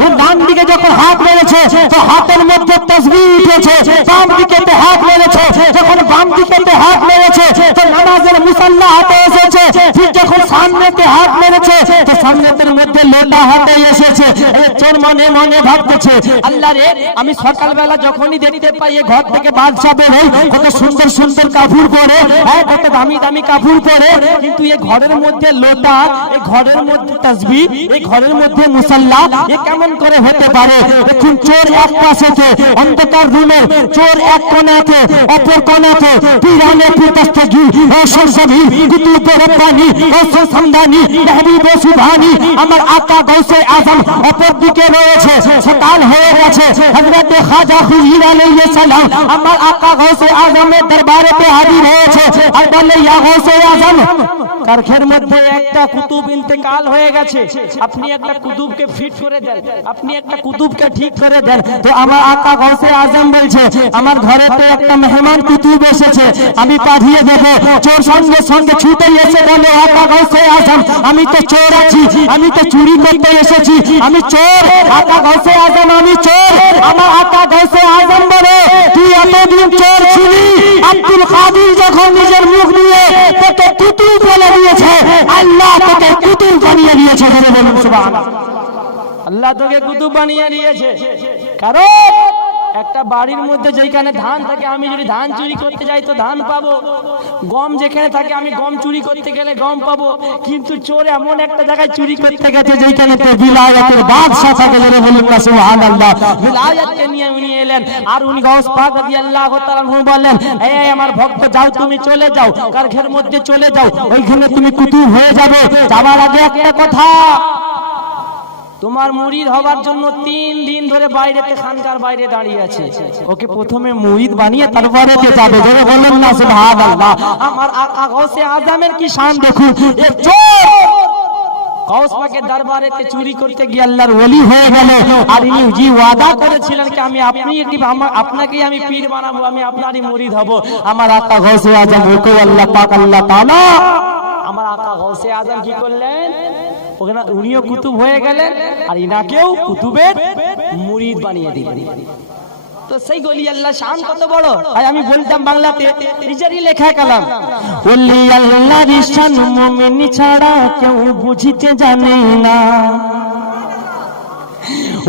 তো ডান দিকে যখন হাত মেরেছে তো হাতের মধ্যে তাসবিহ উঠেছে, বাম দিকে হাত মেরেছে, যখন বাম দিকে হাত মেরেছে তো নামাজের মুসাল্লা হাতে এসেছে, ঠিক যখন সামনেতে হাত মেরেছে তো সামনেতের মধ্যে লোটা হাতে এসেছে। চোর মনে মনে ভাবতেছে আল্লাহ রে, আমি সকালবেলা যখনই দেখতে পাই এ ঘর থেকে বাদশা বের হয়, কত সুন্দর সুন্দর কাপড় পরে, কত দামি দামি কাপড় পরে, কিন্তু এ ঘরের মধ্যে লোটা, এই ঘরের মধ্যে তাসবিহ, এই ঘরের মধ্যে মুসাল্লা, এ কেমন করে হতে পারে? দেখুন চোর এক পাশেতে অন্ধকার রুমের, চোর এক কোণাতে, অপর কোণাতে পিরানে পিতাস্তগি ও সরসবি কুতুব রব্বানি ও সুলতানি মেহবুব সুবহানি আমার আকা গৌসে আজম অপর দিকে রয়েছে। সকাল হয়ে গেছে, হযরত খাজা খুশির আলাইহিস সালাম আমার আকা গৌসে আজমের দরবারেতে হাজির হয়েছে আর বলে ইয়া গৌসে আজম, কারখের মধ্যে একটা কুতুব ইন্তেকাল হয়ে গেছে, আপনি একটা কুতুবকে ফিট করে দেন, আপনি একটা কুতুবকে ঠিক করে দেন। তো আমার আকা গৌসে আজম বলছে আমার ঘরেতে একটা মেহমান কুতুব এসেছে, আমি পাঠিয়ে দেব। চোর সঙ্গে সঙ্গে ছুটে এসে বলে আকা গৌসে আজম আমি তো চোর আছি, আমি তো চুরি করতে এসেছি, আমি চোর। আকা গৌসে আজম আমি চোর। আমার আকা গৌসে আজম বলে তুই এতদিন চোর ছিলি, আব্দুল কাদির যখন নিজের মুখ নিয়ে তোকে কুতুব বলে দিয়েছে, আল্লাহ তোকে কুতুব বানিয়ে দিয়েছে। বলুন সুবহানাল্লাহ। আল্লাহ তোকে কুতুব বানিয়ে দিয়েছে, কারণ একটা বাড়ির মধ্যে যেখানে ধান থাকে, আমি যদি ধান চুরি করতে যাই তো ধান পাবো, গম যেখানে থাকে আমি গম চুরি করতে গেলে গম পাবো, কিন্তু চোর এমন একটা জায়গায় চুরি করতে গেছে যেখানে তো বিলায়াতের বাদশা থাকে। বলুন না সুবহানাল্লাহ। বিলায়াতকে নিয়ে উনি এলেন, আর উনি গাউস পাক রাদিয়াল্লাহু তাআলা আনহু বললেন এই আমার ভক্ত যাও, তুমি চলে যাও, কারখের মধ্যে চলে যাও, ওইখানে তুমি কুতুব হয়ে যাবে। যাবার আগে একটা কথা, তোমার মুরিদ হবার জন্য 3 দিন ধরে বাইরেতে খানকার বাইরে দাঁড়িয়ে আছে, ওকে প্রথমে মুরিদ বানিয়ে তারপরে যাবে। যারা বলেন না সুবহানাল্লাহ। আমার আকা গৌসে আজমের কি শান দেখুন, এ চোর গাউস পাকের দরবারেতে চুরি করতে গিয়ে আল্লাহর ওলি হয়ে গেল, আর ইনি জি ওয়াদা করেছিলেন কি আমি আপনাকেই আমি পীর বানাবো, আমি আপনারই মুরিদ হব। আমার আকা গৌসে আজম ওকে আল্লাহ পাক আল্লাহ তাআলা, আমার আকা গৌসে আজম কি করলেন, ওখানে উনিও কুতুব হয়ে গেলেন আর ইনাকেও কুতুবের মুরিদ বানিয়ে দিলেন। তো সেই গলি আল্লাহ শান কত বড়। আর আমি বলতাম বাংলাতে, নিজেরই লেখা কালাম, ওলি আল্লাহর শান মুমিন ছাড়া কেউ বুঝিতে জানে না,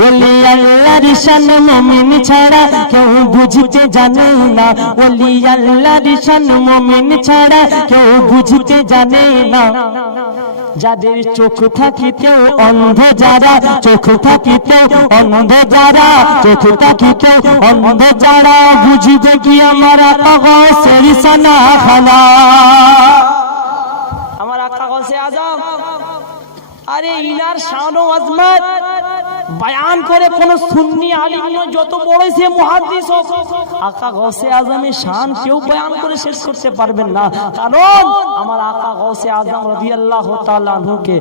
ওলি আল্লাহর শান মুমিন ছাড়া কেউ বুঝতে জানে না, ওলি আল্লাহর শান মুমিন ছাড়া কেউ বুঝতে জানে না। যাদের চোখ থাকিতেও অন্ধ যারা, চোখ থাকিতেও অন্ধ যারা, চোখ থাকিতেও অন্ধ যারা, বুঝবে কি আমার আকা গৌসের সানা খানা। আমার আকা গৌসে আজম, আরে ইনার শান ও আজমত বয়ান করে কোন সুন্নি আলিম নয়, যত বড় সে মুহাদ্দিস হোক, আকা গৌসে আজমের শান কেউ বয়ান করে শেষ করতে পারবেন না। কারণ আমার আকা গৌসে আজম রাদিয়াল্লাহু তাআলা আনহুকে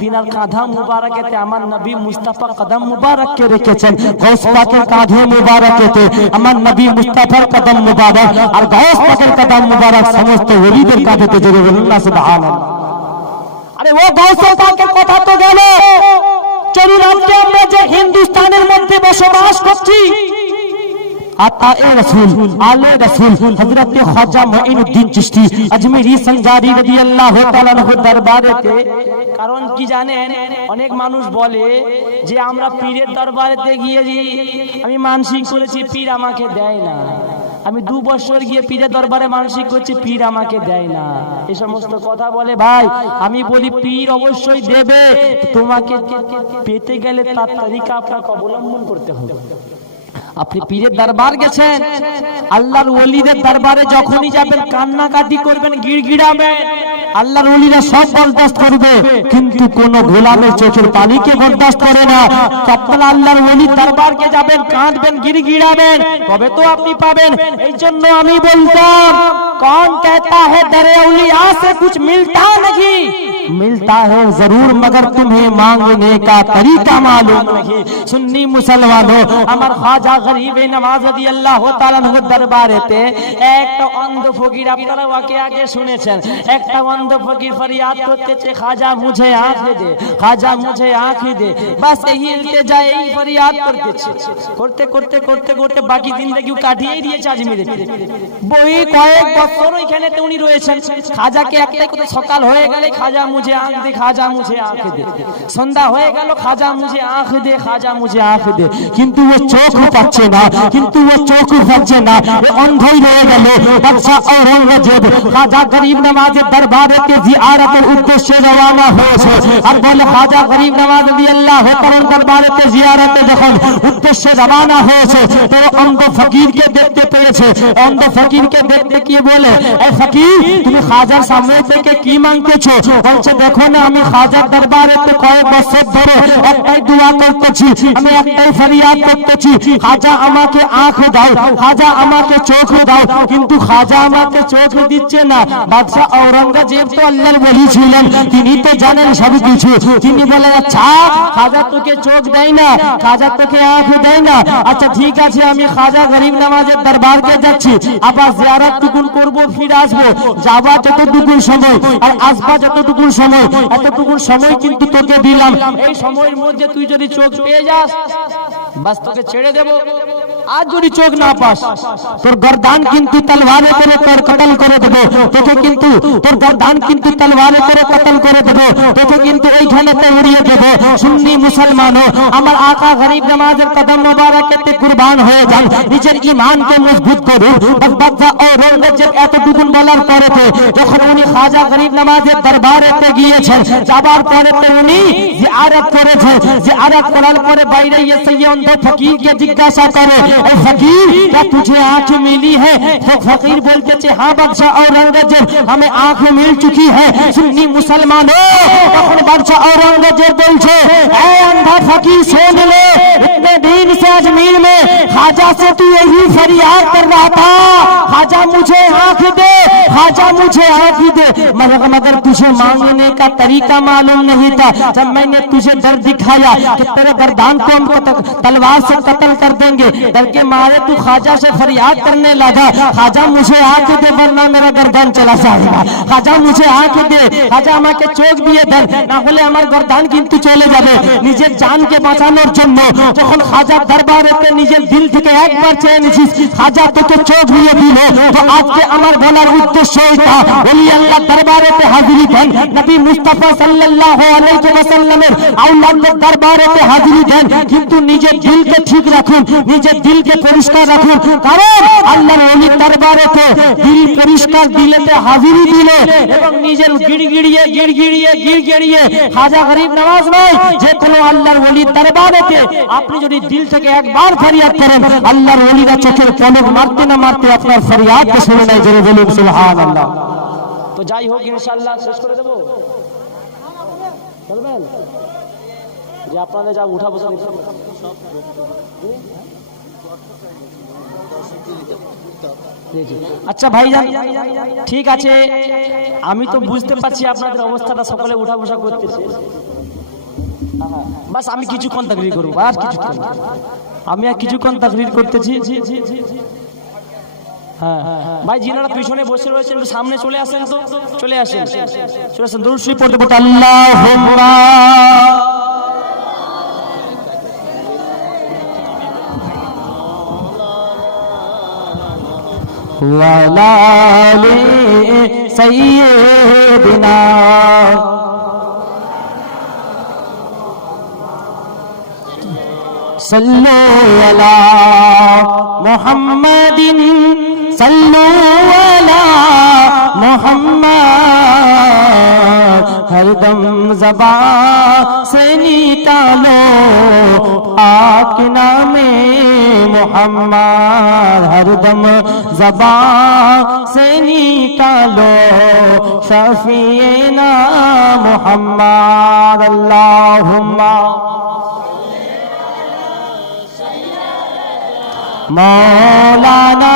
দিনার কাঁধা মুবারকেতে আমার নবী মুস্তাফা কদম মুবারককে রেখেছেন। গৌস পাকের কাঁধে মুবারকেতে আমার নবী মুস্তাফার কদম মুবারক, আর গৌস পাকের কদম মুবারক সমস্ত ওলিদের কাঁধেতে জড়িয়ে বলুন না সুবহানাল্লাহ। আরে ও গৌস পাকের কথা তো গেল, চলুন আজকে আমরা যে হিন্দুস্তানের মধ্যে বসবাস করছি, আতায়ে রাসূল আলে রাসূল হযরত খাজা মুঈনুদ্দিন চিশতি আজমিরি সঞ্জারি রাদিয়াল্লাহু তাআলা আনহু দরবারেতে, কারণ কি জানেন, অনেক মানুষ বলে যে আমরা পীরের দরবারেতে গিয়েছি, আমি মানসিক করেছি পীর আমাকে দেয় না, আমি 2 বছর গিয়ে পীরের দরবারে মানসিক করছি পীর আমাকে দেয় না, এই সমস্ত কথা বলে। ভাই আমি বলি পীর অবশ্যই দেবে, তোমাকে পেতে গেলে তার তরিকা আপনাকে অবলম্বন করতে হবে। আপনি পীরের দরবার গেছেন, আল্লাহর ওলিদের দরবারে যখনই যাবেন কান্নাকাটি করবেন, গিড়গিড়াবেন, আল্লাহর ওলিরা সব বরদাস্ত করবে, কিন্তু কোন গোলামের চোখের পানিকে বরদাস্ত করে না। আপনারা আল্লাহর ওলির দরবারকে যাবেন, কাঁদবেন, গিড়গিড়াবেন, তবে তো আপনি পাবেন। এই জন্য আমি বলতাম, कौन कहता है दरे औलिया से कुछ मिलता नहीं, मिलता है जरूर मगर तुम्हें मांगने का तरीका मालूम नहीं। सुन्नी मुसलमानों, আমার খাজা গরিবে নওয়াজ রাদিয়াল্লাহু তাআলা এর দরবারেতে একটা অন্ধ ফকির, আপনারা ওকে আগে শুনেছেন, একটা অন্ধ ফকির ফরিয়াদ করতেছে, খাজা মুঝে আঁখি দে, খাজা মুঝে আঁখি দে। বাস এই ইলতেজা, এই ফরিয়াদ করতেছে, করতে করতে করতে করতে বাকি জিন্দেগি কাটিয়ে দিয়েছে আজমিরে। বই কয়েক বছর ওইখানে উনি রয়েছেন। খাজাকে একটাই কথা, সকাল হয়ে গেলে খাজা মুঝে আঁখ দে, খাজা মুঝে আঁখ দে, সন্ধ্যা হয়ে গেল খাজা মুঝে আঁখ দে, খাজা মুঝে আঁখ দে, কিন্তু ও চোখ পাচ্ছে না, কিন্তু ও চোখ পাচ্ছে না, অন্ধই রয়ে গেল। বাদশা ঔরঙ্গজেব খাজা গরিব নওয়াজের দরবারেতে জিয়ারতের উদ্দেশ্যে রওনা হয়েছে। আর বলে খাজা গরিব নওয়াজ রাদিয়াল্লাহু তাআলার দরবারেতে জিয়ারতে যখন উদ্দেশ্যে রওনা হয়েছে, তো অন্ধ ফকিরকে দেখতে পেয়েছে। অন্ধ ফকিরকে দেখতে গিয়ে বলে, এই ফকির, তুমি খাজার সামনে থেকে কি মাংতেছো? বলছে, দেখো না, আমি খাজার দরবারেতে কয়েক বছর ধরে একটাই দোয়া করতেছি, আমি একটাই ফরিয়াদ করতেছি, খাজা আমাকে আঁখ দাও, খাজা আমাকে চোখ দাও, কিন্তু খাজা আমাকে চোখ দিচ্ছে না। বাদশা ঔরঙ্গজেব তো আল্লাহর ওলি ছিলেন, তিনি তো জানেন সব কিছু। তিনি বলেন, আচ্ছা খাজা তোকে চোখ দেয় না, খাজা তোকে আঁখ দেয় না, আচ্ছা ঠিক আছে, আমি খাজা গরিব নওয়াজের দরবারকে যাচ্ছি, আবার জিয়ারত টুকুন করবো, ফিরে আসবো, যাওয়া যতটুকু সময় আর আসবা যতটুকু সময়, এতটুকু সময় কিন্তু তোকে দিলাম। এই সময়ের মধ্যে তুই যদি চোখ পেয়ে যাস, বাস তোকে ছেড়ে দেবো। আর যদি চোখ না পাস, তোর গর্দান কিন্তু তলওয়ারে করে তোর কতল করে দেবো, তোকে কিন্তু তোর গর্দান কিন্তু তলওয়ারে করে কতল করে দেবো, তোকে কিন্তু এইখানেতে উড়িয়ে দেবো। সুন্নি মুসলমানও, আমার আকা গরিব নওয়াজের কদম মোবারকেতে কুরবান হয়ে যান, নিজের ঈমানকে মজবুত করুন। বাদশা ঔরঙ্গজেব এতটুকু বলার পরেতে যখন উনি খাজা গরিব নওয়াজের দরবারেতে গিয়েছেন, যাবার পরেতে উনি জিয়ারত করেছেন। জিয়ারত করার পরে বাইরে এসে অন্ধ ফকিরকে জিজ্ঞাসা করে, ए फकीर, क्या तुझे आंख मिली है? तो फकीर बोलते थे, हाँ बादशाह औरंगजेब, हमें आंख मिल चुकी है। सुन्नी मुसलमानों, तখন बादशाह औरंगजेब बोलছে, ए अंधा फकीर सुन ले, इतने दिन से अजमेर में खाजा से तू यही फरियाद कर रहा था, खाजा मुझे आंख दे, खाजा मुझे आंख दे, मगर तुझे मांगने का तरीका मालूम नहीं था। जब मैंने तुझे डर दिखाया कि तेरे गर्दान को हम तलवार से कत्ल कर देंगे, डर के मारे तू खाजा से फरियाद करने लगा, खाजा मुझे आंख दे वरना मेरा गर्दान चला जाएगा, खाजा मुझे आंख दे, खाजा আমাকে চোখ দিয়ে দেন, না হলে আমার গর্দান কিন্তু চলে যাবে। নিজের জানকে বাঁচানোর জন্য যখন খাজার দরবারেতে নিজের দিল থেকে একবার চেয়ে নিছিস, খাজা তোকে চোখ দিয়ে দিল, তো আজকে আমার বলার উদ্দেশ্য এটা, ওলি আল্লাহ দরবারেতে হাজিরি দেন, নবী মুস্তাফা সাল্লাল্লাহু আলাইহি ওয়াসাল্লামের আওলাদের দরবারেতে হাজিরি দেন, কিন্তু নিজের দিলকে ঠিক রাখুন, নিজের দিলকে পরিষ্কার রাখুন, কারণ আল্লাহর ওলির দরবারেতে দিল পরিষ্কার দিলেতে হাজিরি দিলে এবং নিজের গিড়গিড়িয়ে গিড়গিড়িয়ে গিড়গিড়িয়ে খাজা গরিব নওয়াজ নয়, যে কোনো আল্লাহর ওলির দরবারেতে আপনি যদি দিল থেকে একবার ফরিয়াদ করেন, আল্লাহর ওলিরা চোখের পলক মারতে না মারতে আপনার ফরিয়াদকে শুনে নেয়। জোরে বলুন সুবহানাল্লাহ। তো যাই হোক, ইনশাআল্লাহ শেষ করে দেব, বলবেন যে আপনাদের যা উঠা বসা আচ্ছা ভাইজান, ঠিক আছে, আমি তো বুঝতে পারছি আপনাদের অবস্থাটা, সকলে উঠা বসা করতেছে, বাস আমি কিছুক্ষণ তাকরীর করব, আর কিছুক্ষণ আমি আর কিছুক্ষণ তাকরীর করতেছি। হ্যাঁ ভাই, যিনারা পিছনে বসে রয়েছেন একটু সামনে চলে আসেন, তো চলে আসেন, চলে আসেন, দরুদ শরীফ পড়তে পড়তে আল্লাহুম্মা वाला ले सैयदना सल्लु अला मुहम्मदिन सल्लु अला मुहम्मद, हरदम ज़बान से निकालो पाक नामे मोहम्मद हरदम ज़बान से निकालो शफीए ना मोहम्मद अल्लाहुम्मा मौलाना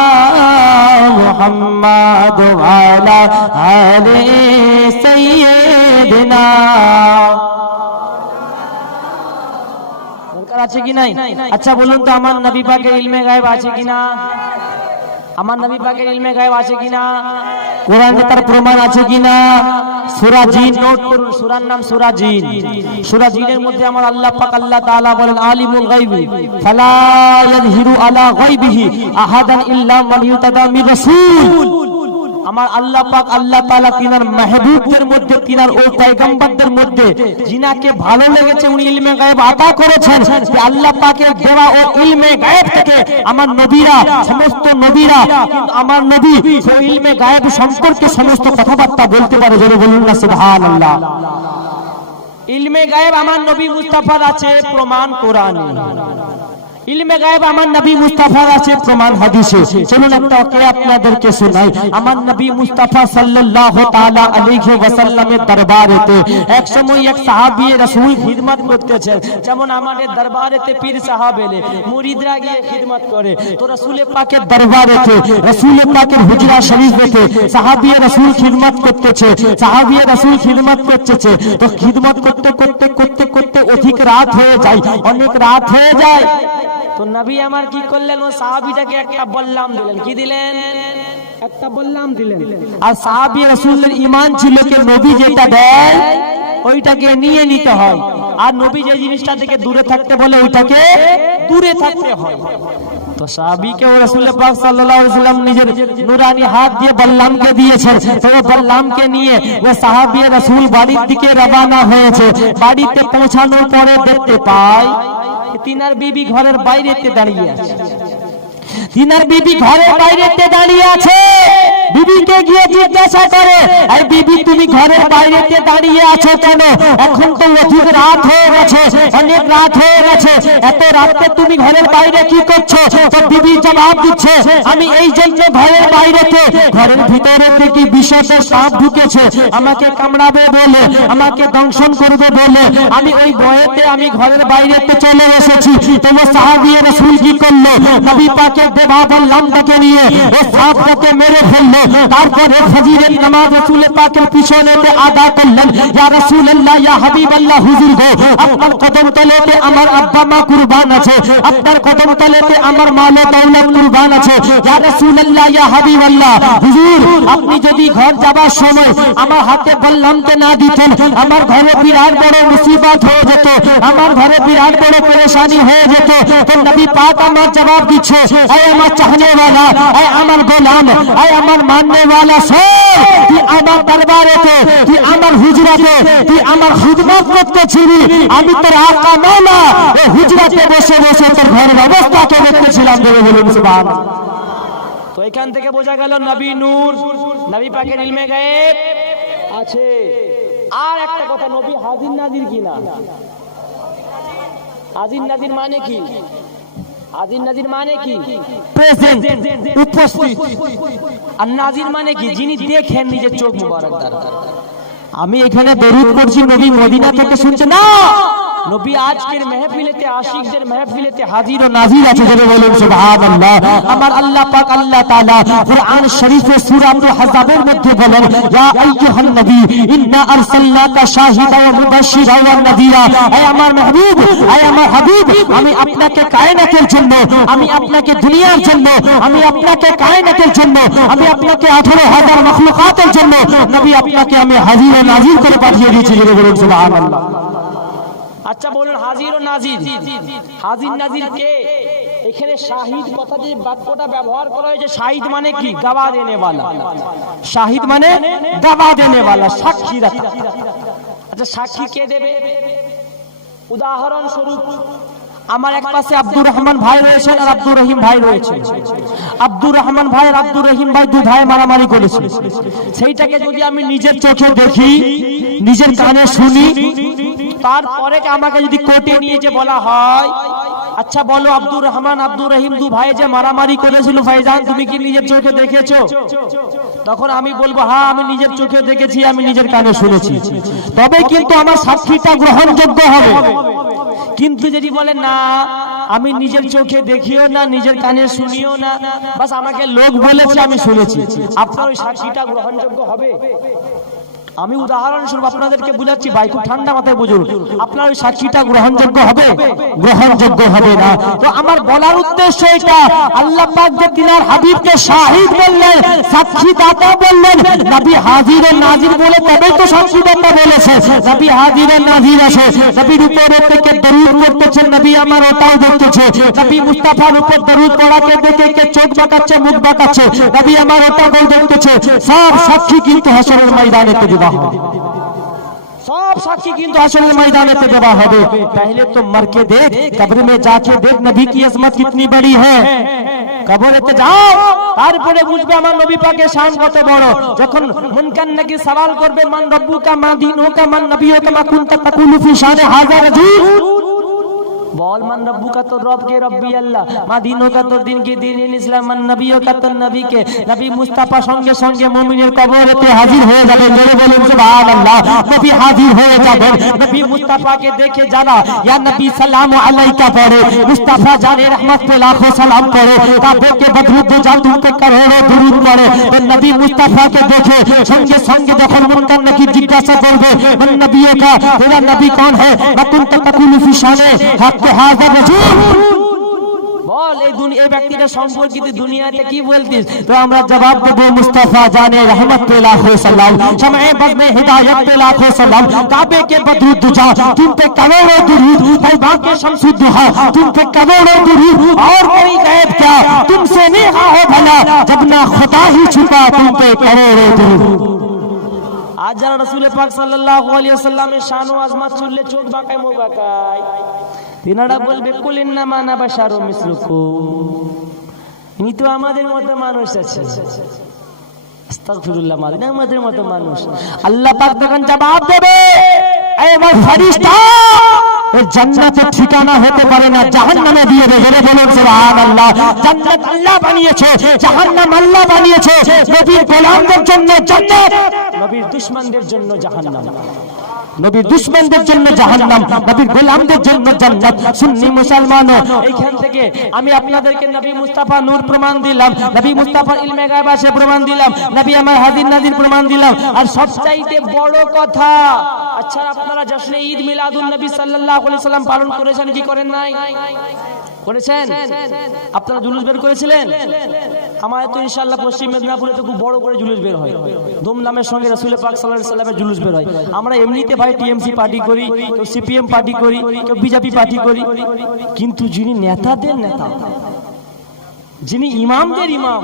मुहम्मद वाला आले सैयदना দরকার আছে কি নাই? আচ্ছা বলুন তো আমার নবী পাকের ইলমে গায়েব আছে কিনা? আমার নবী পাকের ইলমে গায়েব আছে কিনা? কোরআনে তার প্রমাণ আছে কিনা? সূরা জিন নোট করুন, সূরার নাম সূরা জিন। সূরা জিনের মধ্যে আমার আল্লাহ পাক আল্লাহ তাআলা বলেন আলিমুল গায়বি ফালা ইয়াযহিরু আলা গায়বিহি আহাদান ইল্লা মান ইরতাদা মির রাসূল। আমার আল্লাহ পাক আল্লাহ তাআলা তিনার মাহবুবদের মধ্যে তিনার ও পয়গম্বরদের মধ্যে যিনাকে ভালো লেগেছে উনি ইলমে গায়েব আতা করেছেন। যে আল্লাহ পাকের দেওয়া ও ইলমে গায়েব থেকে আমার নবীরা সমস্ত নবীরা কিন্তু আমার নবী সেই ইলমে গায়েব সম্পর্কে সমস্ত কথাবার্তা বলতে পারে। জোরে বলুন না সুবহানাল্লাহ। ইলমে গায়েব আমার নবী মুস্তাফার আছে, প্রমাণ কোরআনে। ইলমে গায়েব আমার নবী মুস্তাফার আছে, প্রমাণ হাদিসে। চলুন একটা ওকে আপনাদেরকে শোনাই। আমার নবী মুস্তাফা সাল্লাল্লাহু তাআলা আলাইহি ওয়াসাল্লামের দরবারেতে এক সময় এক সাহাবী রাসূল খিদমত করতেছেন। যেমন আমাদের দরবারেতে পীর সাহেব এলে মুরিদরা গিয়ে খিদমত করে, তো রাসূল পাকের দরবারেতে রাসূল পাকের হুজরা শরীফেতে সাহাবী রাসূল খিদমত করতেছে, সাহাবী রাসূল খিদমত করতেছে। তো খিদমত করতে করতে করতে করতে অধিক রাত হয়ে যায়, অনেক রাত হয়ে যায়। তো নবী আমার কি করলেন, ও সাহাবীটাকে একটা বললাম দিলেন। কি দিলেন? একটা বললাম দিলেন। আর সাহাবী রাসূলের ঈমান ছিল যে নবী যেটা দেয় ওইটাকে নিয়ে নিতে হয়, আর নবী যে জিনিসটা থেকে দূরে থাকতে বলে ওইটাকে দূরে থাকতে হয়। তো সাহাবীকে ও রাসূল পাক সাল্লাল্লাহু আলাইহি ওয়াসাল্লাম নিজের নূরানি হাত দিয়ে বল্লামকে দিয়েছেন। তো বল্লামকে নিয়ে ও সাহাবী রাসূল বাড়ির দিকে রওনা হয়েছে। বাড়িতে পৌঁছানোর পরে দেখতে পায় তিনার বিবি ঘরের বাইরেতে দাঁড়িয়ে আছে। তিনার বিবি ঘরের বাইরেতে দাঁড়িয়ে আছে। বিবিকে গিয়ে জিজ্ঞাসা করে, আরে বিবি তুমি ঘরের বাইরেতে দাঁড়িয়ে আছো কেন? এখন তো অধিক রাত হয়ে গেছে, অনেক রাত হয়ে গেছে, এত রাতে তুমি ঘরের বাইরে কি করছো? তো বিবি জবাব দিচ্ছে, আমি এই জন্য ঘরের বাইরেতে, ঘরের ভিতরে থেকে বিষাক্ত সাপ ঢুকেছে, আমাকে কামড়াবে বলে, আমাকে দংশন করবে বলে আমি ওই ভয়েতে আমি ঘরের বাইরেতে চলে এসেছি। তোমার সাহাবী রাসূল কি করলো? নবী পাকের দেওয়া বল্লামটাকে নিয়ে ও সাপটাকে মেরে ফেললো। তারপরে ফজরের নামাজ রাসূল পাকের পিছনেতে আদা করলেন। ইয়া রাসূলুল্লাহ, ইয়া হাবিবাল্লাহ, হুজুর গো আপনার কদম তলেতে আমার আব্বা মা কুরবান আছে, আপনার কদম তলেতে আমার মাল ও দৌলত কুরবান আছে। ইয়া রাসূলুল্লাহ, ইয়া হাবিবাল্লাহ, হুজুর আপনি যদি ঘর যাবার সময় আমার হাতে বল্লামটা না দিতেন আমার ঘরে বিরাট বড় মুসিবত হয়ে যেত, আমার ঘরে বিরাট বড় পরেশানি হয়ে যেত। তো নবী পাক আমার জবাব দিচ্ছে, আয় আমার চাহনে वाला, আয় আমার গোলাম, আয় আমার मानने वाला सर, তুই আমার দরবারেতে, তুই আমার হুজরাতে, তুই আমার খিদমত করতেছিলি, আমি তোর আকা মাওলা এই হুজরাতে বসে বসে তোর ঘরের অবস্থাকে দেখতেছিলাম। বলে বলুন সুবহানাল্লাহ। তো এখান থেকে বোঝা গেল নবী নূর, নবী পাকের ইলমে গায়েব আছে। আর একটা কথা, নবী হাজির নাজির কিনা? হাজির নাজির মানে কি? হাজির নাজির মানে কি? প্রেজেন্ট, উপস্থিত। আর নাজির মানে কি? যিনি দেখেন নিজের চোখ মুবারক দ্বারা। আমি এখানে দরুদ পড়ছি, নবী মদিনা থেকে শুনছে না, নবী আজকের মাহফিলেতে আশিকদের মাহফিলেতে হাজির ও নাজির আছে। জোরে বলুন সুবহানাল্লাহ। আমার আল্লাহ পাক আল্লাহ তাআলা কুরআন শরীফে সূরা আল-আহজাবের মধ্যে বলেন, ইয়া আইয়ুহান নবী ইন্না আরসালনাকা শাহিদান ওয়া মুবাশশিরান ওয়া নাযীরা। হে আমার মাহবুব, হে আমার হাবিব, আমি আপনাকে কায়নাতের জন্য, আমি আপনাকে দুনিয়ার জন্য, আমি আপনাকে কায়নাতের জন্য, আমি আপনাকে 18,000 মাখলুকাতের জন্য নবী আপনাকে আমি হাজির ও নাজির করে পাঠিয়ে দিয়েছি। জোরে বলুন সুবহানাল্লাহ। আচ্ছা বলুন, হাজির ও নাজির, হাজির নাজির কে? এখানে শাহিদ কথা যে বাক্যটা ব্যবহার করা হয়েছে, শাহিদ মানে কি? গওয়া দেনে वाला। শাহিদ মানে গওয়া দেনে वाला, সাক্ষী রাখা। আচ্ছা সাক্ষী কে দেবে? উদাহরণ স্বরূপ আমার এক পাশে আব্দুর রহমান ভাই রয়েছেন আর আব্দুর রহিম ভাই রয়েছে। আব্দুর রহমান ভাই আর আব্দুর রহিম ভাই দুই ভাই মারামারি করেছে। সেইটাকে যদি আমি নিজের চোখে দেখি, নিজের কানে শুনি, তারপরে আমাকে যদি কোর্টে নিয়ে যে বলা হয় আচ্ছা বলো, আব্দুর রহমান আব্দুর রহিম দু ভাই যে মারামারি করেছিল ভাইজান, তুমি কি নিজের চোখে দেখেছো? তখন আমি বলবো হ্যাঁ আমি নিজের চোখে দেখেছি, আমি নিজের কানে শুনেছি, তবে কিন্তু আমার সাক্ষীটা গ্রহণযোগ্য হবে। কিন্তু যদি বলে না আমি নিজের চোখে দেখিও না, নিজের কানে শুনিও না, বাস আমাকে লোক বলেছে আমি শুনেছি, আপনার ওই সাক্ষীটা গ্রহণযোগ্য হবে? আমি উদাহরণস্বরূপ আপনাদেরকে বুঝাচ্ছি ভাই, খুব ঠান্ডা মাথায় বুঝুন, আপনার ওই সাক্ষীটা গ্রহণযোগ্য হবে? গ্রহণযোগ্য হবে না। তো আমার বলার উদ্দেশ্য এটা, আল্লাহ পাক যে তিনার হাবিবকে শাহিদ বললেন, সাক্ষীদাতা বললেন, নবী হাজির ও নাজির বলে তবেই তো সাক্ষীদাতা বলেছে। নবী হাজির ও নাজির আছে, নবীর উপরে থেকে দরুদ পড়তেছেন, নবী আমার ওটাও দেখতেছে, নবী মুস্তাফার উপর দরুদ পড়াকে দেখে কে চোখ বাঁকাচ্ছে, মুখ বাঁকাচ্ছে, নবী আমার ওটাও দেখতেছে। সব সাক্ষী কিন্তু হাসরের ময়দানে দেওয়া হবে, सब साक्षी किंतु हाशर के मैदान में देवा হবে। पहले तो मर के देख, कब्र में जाके देख नबी की अजमत कितनी बड़ी है। কবরেতে যাও, তারপরে বুঝবে আমার নবী পাকের শান কত বড়। যখন মুনকার নাকি সওয়াল করবে মান রব্বুকা মা দীনুকা মান নবিয়ুকা মা কুনতা তাকুলু ফি শানে হাযা রাজুল, বল মান রব্বুকা তো রব কে রব্বি আল্লাহ, মা দীনুকা তো দিন কে দিন ইসলাম, মান নবিয়ুকা তো নবী কে নবী। মুস্তাফা সঙ্গে সঙ্গে মুমিনের কবরেতে হাজির হয়ে যাবেন, জোরে বলুন সুবহানাল্লাহ। নবী হাজির হয়ে যাবেন, নবী মুস্তাফাকে দেখে যারা ইয়া নবী সালামু আলাইকা পড়ে, মুস্তাফা জানে রহমত पे लाखों सलाम पढ़े, काबे के बदरूद जा तुम पे करोड़ों दुरूद पढ़े। तो नबी मुस्ताफा के देखे संगे संगे যখন মুনকার নাকি জিজ্ঞাসা করবে মান নবিয়ুকা, तेरा नबी कौन है, तुम तकुलु फी शाने हक हाज़ा रजूल, বল এই দুনিয়া এই ব্যক্তিটা সম্পর্কিত দুনিয়াতে কি বলতিস? তো আমরা জবাব দেব মুস্তাফা জানে রহমত पे लाखों सलाम, शमए बज़ में हिदायत पे लाखों सलाम, काबे के बदरूद दुजा तुम पे करोड़ों दुरूद, तौबा के शम्सु दुहा तुम पे करोड़ों दुरूद, और कोई गैब क्या तुमसे नेहा हो भला, जब ना खुदा ही छुपा तुम पे करोड़ों दुरूद। आज যারা রাসূল পাক সাল্লাল্লাহু আলাইহি ওয়াসাল্লামের শান ও আজমত শুনলে চোখ বাঁকায় মুখ বাঁকায়, তিনারা বলবে কুল ইন্নামা আনা বাশারুম মিসলুকুম, ইনি তো আমাদের মতো মানুষ আছে। আস্তাগফিরুল্লাহ, আমাদের মতো মানুষ। আল্লাহ পাক তখন জবাব দেবে, এ আমার ফেরেশতা, এই জান্নাতের ঠিকানা হতে পারে না, জাহান্নামে দিয়ে দেবে। জোরে বলুন সুবহানাল্লাহ। জান্নাত আল্লাহ বানিয়েছে, জাহান্নাম আল্লাহ বানিয়েছে। নবীর গোলামদের জন্য জান্নাত, নবীর দুশমনদের জন্য জাহান্নাম। নবীর দুশমনদের জন্য জাহান্নাম, নবীর গোলামদের জন্য জান্নাত। সুন্নি মুসলমানও, এইখান থেকে আমি আপনাদেরকে নবী মুস্তাফা নূর প্রমাণ দিলাম, নবী মুস্তাফার ইলমে গায়ব আছে প্রমাণ দিলাম, নবী আমার হাজির নাজির প্রমাণ দিলাম। আর সবচাইতে বড় কথা, আচ্ছা আপনারা জশ্নে ঈদ মিলাদুন নবী সাল্লাল্লাহু আলাইহি সাল্লাম পালন করেছেন কি করেন নাই? করেছেন? আপনারা জুলুস বের করেছিলেন? আমাদের তো ইনশাআল্লাহ পশ্চিম মেদিনীপুরে তো খুব বড় করে জুলুস বের হয়, ধুমধামের সঙ্গে রাসূল পাক সাল্লাল্লাহু আলাইহি সাল্লামের জুলুস বের হয়। আমরা এমনিতে ভাই টিএমসি পার্টি করি, কেউ সিপিএম পার্টি করি, কেউ বিজেপি পার্টি করি, কিন্তু যিনি নেতাদের নেতা, যিনি ইমামদের ইমাম,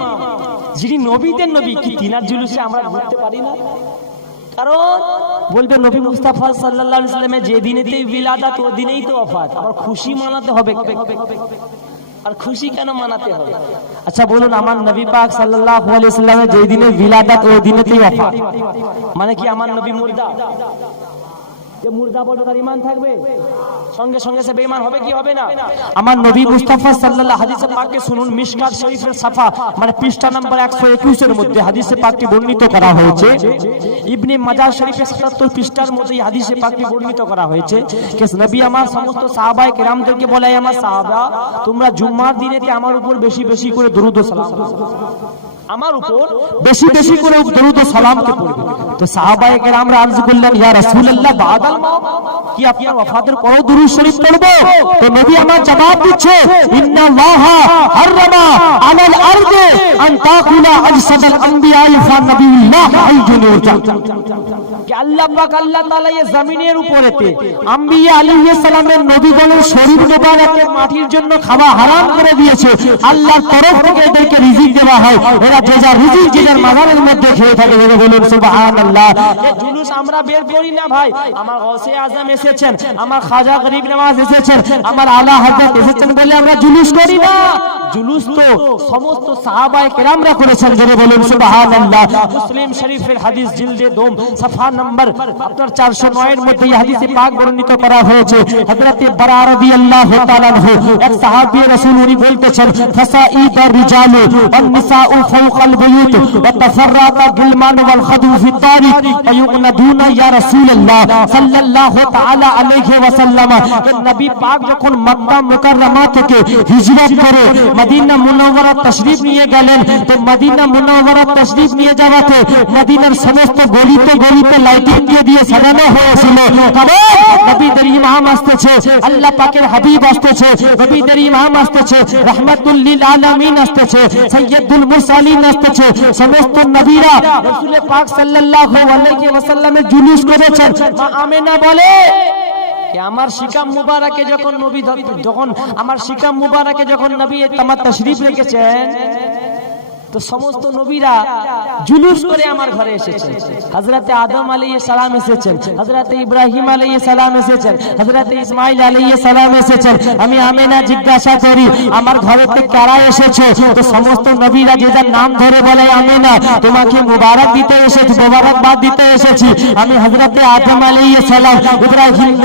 যিনি নবীদের নবী, কি তিনার জুলুসে আমরা ঘুরতে পারি না? কারণ বলবে নবী মুস্তাফা সাল্লাল্লাহু আলাইহি সাল্লামের যে দিনেতে বিলাদাত ওই দিনেই তো ওফাত, আবার খুশি মানাতে হবে। আর খুশি কেন মানাতে হবে? আচ্ছা বলুন, আমার নবী পাক সাল্লাল্লাহু আলাইহি সাল্লামের যে দিনে বিলাদাত ওই দিনেতেই ওফাত, মানে কি আমার নবী মুর্দা? যে মুর্দা বলবে তার ঈমান থাকবে? সঙ্গে সঙ্গে সে বেঈমান হবে কি হবে না? আমার নবী মুস্তাফা সাল্লাল্লাহু হাদিসে পাকে শুনুন, মিশকাত শরীফের সাফা মানে পৃষ্ঠা নাম্বার 121 এর মধ্যে হাদিসে পাকটি বর্ণিত করা হয়েছে। ইবনে মাজাহ শরীফের 77 পৃষ্ঠার মধ্যে এই হাদিসে পাকটি বর্ণিত করা হয়েছে যে নবী আমার সমস্ত সাহাবায়ে কেরামদেরকে বলে, আমার সাহাবা তোমরা জুম্মার দিনেতে আমার উপর বেশি বেশি করে দরুদ ও সালাম, আমার উপর বেশি বেশি করে দরুদ ও সালামকে পড়বে। তো সাহাবায়ে কেরামরা আরজ করলেন, ইয়া রাসূলুল্লাহ বাদাল মাউত, কি আপনার ওয়াফাতের পরেও দরুদ শরীফ পড়ব? তো নবী আমার জবাব দিচ্ছে, ইন্নাল্লাহা হারামা আলাল আরদি আন তাকুলা আজসাদাল আমবিয়াই ফা নবিয়ুল্লাহ আইজুন ইরজা, কি আল্লাহ পাক আল্লাহ তাআলা এই জমিনের উপরেতে আম্বিয়া আলাইহিস সালামের নবীগণের শরীর মোবারকের মাটির জন্য খাওয়া হারাম করে দিয়েছে। আল্লাহর তরফ থেকে এদেরকে রিজিক দেওয়া হয়, এরা যে যার রিজিক যে যার মাজারের মধ্যে খেয়ে থাকে। বলুন সুবহানাল্লাহ। এই জুলুস আমরা বের করি না ভাই, আমার গৌসে আজম এসেছেন, আমার খাজা গরিব নওয়াজ এসেছেন, আমার আলা হযরত এসেছেন বলে আমরা জুলুস করি না। জুলুস তো সমস্ত সাহাবায়ে কেরামরা করেছেন, জোরে বলুন সুবহানাল্লাহ। মুসলিম শরীফের হাদিস জিলদে 2 সাফা নম্বর আপনার 409 এর মধ্যে এই হাদিসে পাক বর্ণিত করা হয়েছে। হযরত বারা রাদিয়াল্লাহু তাআলা আনহু এক সাহাবী রাসূল উনি বলতেছেন, ফাসাইদার রিজালু ওয়ান নিসাউ ফাওকাল বুয়ুত ওয়া তাফাররাতা গিলমান ওয়াল খাদু ফি তারিক আয়ুনাদুনা ইয়া রাসূলুল্লাহ সাল্লাল্লাহু তাআলা আলাইহি ওয়াসাল্লাম। নবী পাক যখন মক্কা মুকাররমা থেকে হিজরত করে মদিনা মুনাওয়ারা তশরিফ নিয়ে গেলেন, তো মদিনা মুনাওয়ারা তশরিফ নিয়ে যাওয়াতে মদিনার সমস্ত গলিতে গলিতে লাইটিং দিয়ে সাজানো হয়েছিল। কারণ নবীদের ইমাম আসতেছে, আল্লাহ পাকের হাবিব আসতেছে, নবীদের ইমাম আসতেছে, রাহমাতুল লিল আলামিন আসতেছে, সাইয়্যিদুল মুরসালিন আসতেছে। সমস্ত নবীরা রাসূল পাক সাল্লাল্লাহু আলাইহি ওয়াসাল্লামের জুলুস করেছেন। মা আমেনা বলে আমার শিকাম মুবারকে যখন নবী যখন আমার শিকাম মুবারকে যখন নবী তামার তশরিফ রেখেছেন, তো সমস্ত নবীরা জুলুস করে আমার ঘরে এসেছেন। হযরতে আদম আলাইহিস সালাম এসেছেন, হযরতে ইব্রাহিম আলাইহিস সালাম এসেছেন, হযরতে ইসমাঈল আলাইহিস সালাম এসেছেন। আমি আমেনা জিজ্ঞাসা করি আমার ঘরেতে কারা এসেছে, তো সমস্ত নবীরা যে যার নাম ধরে বলে আমেনা তোমাকে মুবারক দিতে এসেছি, মুবারকবাদ দিতে এসেছি। আমি হযরতে আদম আলাইহিস সালাম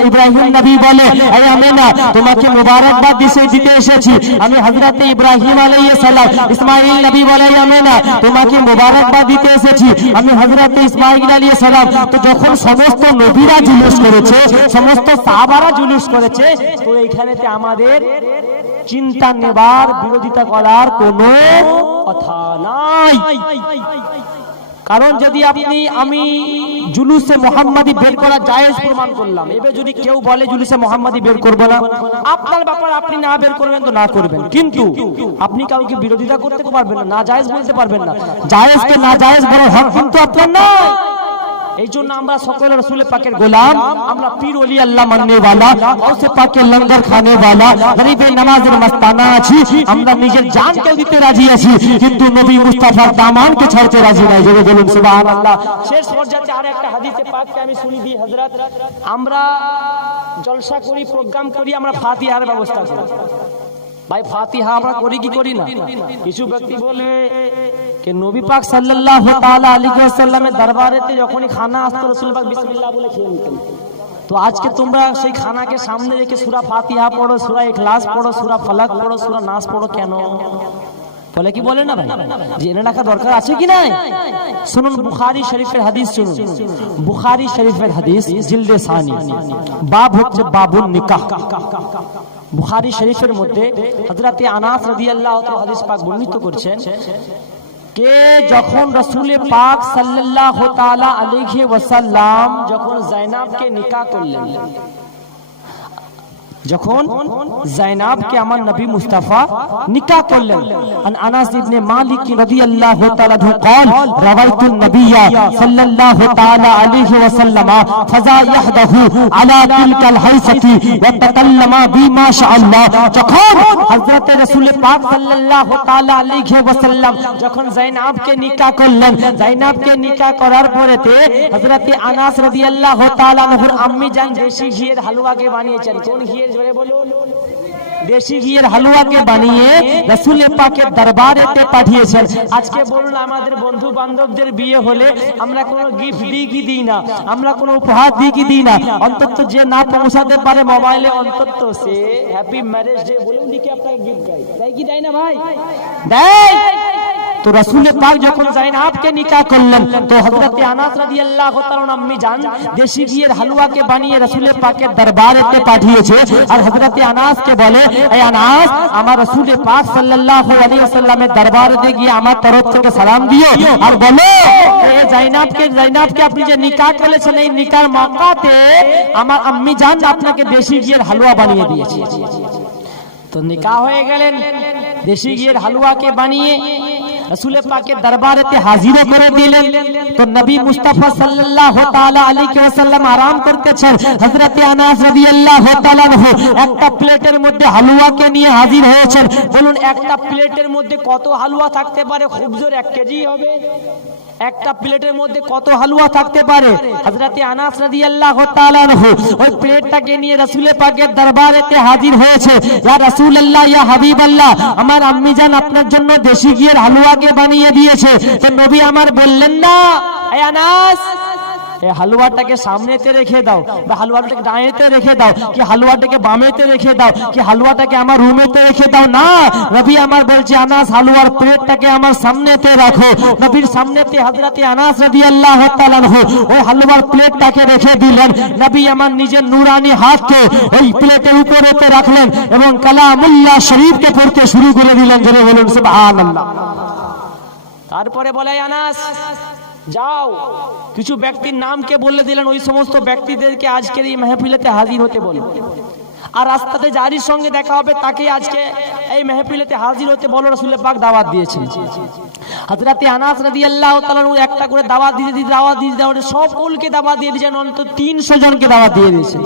ইব্রাহিম নবী বলে এই আমেনা তোমাকে মুবারকবাদ দিতে এসেছি। আমি হযরতে ইব্রাহিম আলাইহিস সালাম ইসমাঈল নবী বলে আমেনা তোমাকে মুবারকবাদ দিতে এসেছি। আমি হযরতে ইসমাঈল আলাইহিস সালাম। তো যখন সমস্ত নবীরা জুলুস করেছে, সমস্ত সাহাবারা জুলুস করেছে, তো এইখানেতে আমাদের চিন্তা নেবার বিরোধিতা করার কোনো কথা নাই। কারণ যদি আমি জুলুসে মুহাম্মাদি বের করা জায়েজ প্রমাণ করলাম, এবার যদি কেউ বলে জুলুসে মুহাম্মাদি বের করব না, আপনার ব্যাপার, আপনি না বের করবেন তো না করবেন, কিন্তু আপনি কাউকে বিরোধিতা করতে পারবেন না, না জায়েজ বলতে পারবেন না। জায়েজকে না জায়েজ বলার হক কিন্তু আপনার না। এই জন্য আমরা সকল রাসূল পাকের গোলাম, আমরা পীর ওলি আল্লাহ মাননে वाला, গাউসে পাকের লঙ্গর খানে वाला, গরিবের নামাজের মস্তানা আছি। আমরা নিজের জানকে দিতে রাজি আছি, কিন্তু নবী মুস্তাফার দামানকে ছাড়তে রাজি নাই। জোরে বলুন সুবহানাল্লাহ। শেষ পর্যায়ে আর একটা হাদিসে পাককে আমি শুনি দিই হযরত, আমরা জলসা করি, প্রোগ্রাম করি, আমরা ফাতিহার ব্যবস্থা করি। ভাই ফাতিহা আমরা করি কি করি না? কিছু ব্যক্তি বলে कि नबी पाक सल्लल्लाहु ताला अलैहि वसल्लमेর দরবারেতে যখনই খানা আসতো রাসূল পাক বিসমিল্লাহ বলে খেয়ে নিতেন। তো আজকে তোমরা সেই খানাকে সামনে রেখে সূরা ফাতিহা পড়ো, সূরা ইখলাস পড়ো, সূরা ফালাক পড়ো, সূরা নাস পড়ো কেন? বলে কি বলে না ভাই, জেনে রাখা দরকার আছে কি নাই? শুনুন বুখারী শরীফের হাদিস, শুনুন বুখারী শরীফের হাদিস জিলদে সানি, বাব হচ্ছে বাবুন নিকাহ। বুখারী শরীফের মধ্যে হযরত আনাস রাদিয়াল্লাহু তাআলা হাদিস পাক বর্ণিত করেছেন কে যখন রাসূল পাক সাল্লাল্লাহু তাআলা আলাইহি ওয়াসাল্লাম যখন যায়নাবকে নিকাহ করলেন, যখন যায়নাবকে আমার নবী মুস্তাফা নিকাহ করলেন। আনাস ইবনে মালিক রাদিয়াল্লাহু তাআলা قال رويت النبي صلى الله تعالى عليه وسلم فزا يحده على تلك الحيثه وتكلم بما شاء الله। যখন হযরত রাসূল পাক সাল্লাল্লাহু তাআলা আলাইহি ওয়াসাল্লাম যখন যায়নাবকে নিকাহ করলেন, যায়নাবকে নিকাহ করার পরেতে হযরত আনাস রাদিয়াল্লাহু তাআলা আনহুর আম্মি জান দেশি ঘিয়ের হালুয়াকে বানিয়েছেন। কোন ঘিয়ের জোরে বলুন? দেশি ঘিয়ের হালুয়াকে বানিয়ে রাসূল পাকের দরবারেতে পাঠিয়েছেন। আজকে বলুন আমাদের বন্ধু বান্ধবদের বিয়ে হলে আমরা কোনো গিফট দিই কি দিই না? আমরা কোনো উপহার দিই কি দিই না? অন্তত যে না পৌঁছাতে পারে মোবাইলে অন্তত সে হ্যাপি ম্যারেজ ডে বলুন কি আপনাকে গিফট দেয়, দেয় কি দেয় না ভাই? দেয়। তো রাসূল পাক যখন যায়নাবকে নিকাহ করলেন, তো হযরত আনাস রাদিয়াল্লাহু তাআলা আম্মি জান দেশি ঘিয়ের হালুয়াকে বানিয়ে রাসূল পাকের দরবারেতে পাঠিয়েছে। আর হযরত আনাসকে বলে এই আনাস আমার রাসূল পাক সাল্লাল্লাহু আলাইহি ওয়াসাল্লামের দরবারে গিয়ে আমার তরফ থেকে সালাম দিও আর বলো এই যায়নাবকে আপনি যে নিকাহ করেছেন এই নিকার মক্কাতে আমার আম্মি জান আপনাকে দেশি ঘিয়ের হালুয়া বানিয়ে দিয়েছে। তো নিকাহ হয়ে গেলেন, দেশি ঘিয়ের হালুয়াকে বানিয়ে রাসূল পাকের দরবারেতে হাজির করে দিলেন। তো নবী মুস্তাফা সাল্লাল্লাহু তাআলা আলাইহি ওয়াসাল্লাম আরাম করতেছেন। হযরত আনাস রাদিয়াল্লাহু তাআলা আনহু একটা প্লেটের মধ্যে হালুয়াকে নিয়ে হাজির হয়েছেন। বলুন একটা প্লেটের মধ্যে কত হালুয়া থাকতে পারে? খুব জোর 1 কেজি হবে। একটা প্লেটের মধ্যে কত হালুয়া থাকতে পারে? হযরতে আনাস রাদিয়াল্লাহু তাআলা আনহু ওই প্লেটটাকে নিয়ে রাসূল পাকের দরবারেতে হাজির হয়েছে। ইয়া রাসূলুল্লাহ, ইয়া হাবিবাল্লাহ, আমার আম্মি জান আপনার জন্য দেশি ঘিয়ের হালুয়াকে বানিয়ে দিয়েছে। তো নবী আমার বললেন না, এই আনাস, এই হালুয়াটাকে সামনেতে রেখে দাও, বা হালুয়াটাকে ডাইনেতে রেখে দাও, কি হালুয়াটাকে বামেতে রেখে দাও, কি হালুয়াটাকে আমার রুমেতে রেখে দাও। না, নবী আমার বলছে আনাস হালুয়ার প্লেটটাকে আমার সামনেতে রাখো। নবীর সামনেতে হযরতে আনাস রাদিয়াল্লাহু তাআলা আনহু ওই হালুয়ার প্লেটটাকে রেখে দিলেন। নবী আমার নিজের নূরানি হাতকে ওই প্লেটের উপরেতে রাখলেন এবং কালামুল্লাহ শরীফকে পড়তে শুরু করে দিলেন। জোরে বলুন সুবহানাল্লাহ। তারপরে বলে আনাস যাও, কিছু ব্যক্তির নামকে বলে দিলেন, ওই সমস্ত ব্যক্তিদেরকে আজকের এই মেহফিলেতে হাজির হতে বলো। আর রাস্তাতে যারির সঙ্গে দেখা হবে তাকে আজকে এই মেহফিলেতে হাজির হতে বলো। রাসূল পাক দাওয়াত দিয়েছেন। হযরতে আনাস রাদিয়াল্লাহু তাআলা একটা করে দাওয়াত দিয়ে সকলকে দাওয়াত দিয়ে দিয়েছেন। অন্তত 300 জনকে দাওয়াত দিয়ে দিয়েছেন।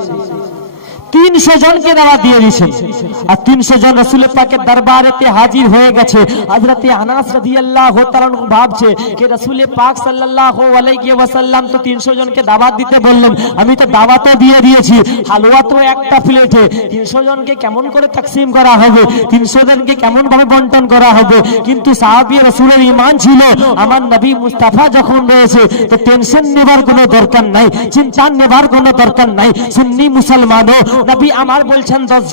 300 জনকে দাওয়াত দিয়ে দিয়েছেন। আর 300 জন রাসূল পাকের দরবারেতে হাজির হয়ে গেছে। হযরতে আনাস রাদিয়াল্লাহু তাআলা ভাবছে যে রাসূল পাক সাল্লাল্লাহু আলাইহি ওয়াসাল্লাম তো 300 জনকে দাওয়াত দিতে বললেন, আমি তো দাওয়াতও দিয়ে দিয়েছি, হালুয়া তো একটা প্লেটে, 300 জনকে কেমন করে তাকসিম করা হবে, 300 জনকে কেমন ভাবে বন্টন করা হবে। কিন্তু সাহাবী রাসূলের ঈমান ছিল, আমার নবী মুস্তাফা যখন রয়েছে তো টেনশন নেবার কোনো দরকার নাই, চিন্তা নেবার কোনো দরকার নাই। সুন্নি মুসলমানও নবী আমার বলছেন 10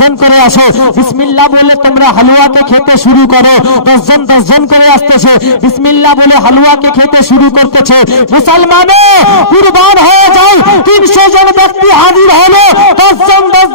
জন করে আসো, বিসমিল্লাহ বলে তোমরা হালুয়াকে খেতে শুরু করো। 10 জন করে আসতেছে, বিসমিল্লাহ বলে হালুয়াকে খেতে শুরু করতেছে। মুসলমানও কুরবান হয়ে যায়, 300 জন ব্যক্তি হাজির হলো, 10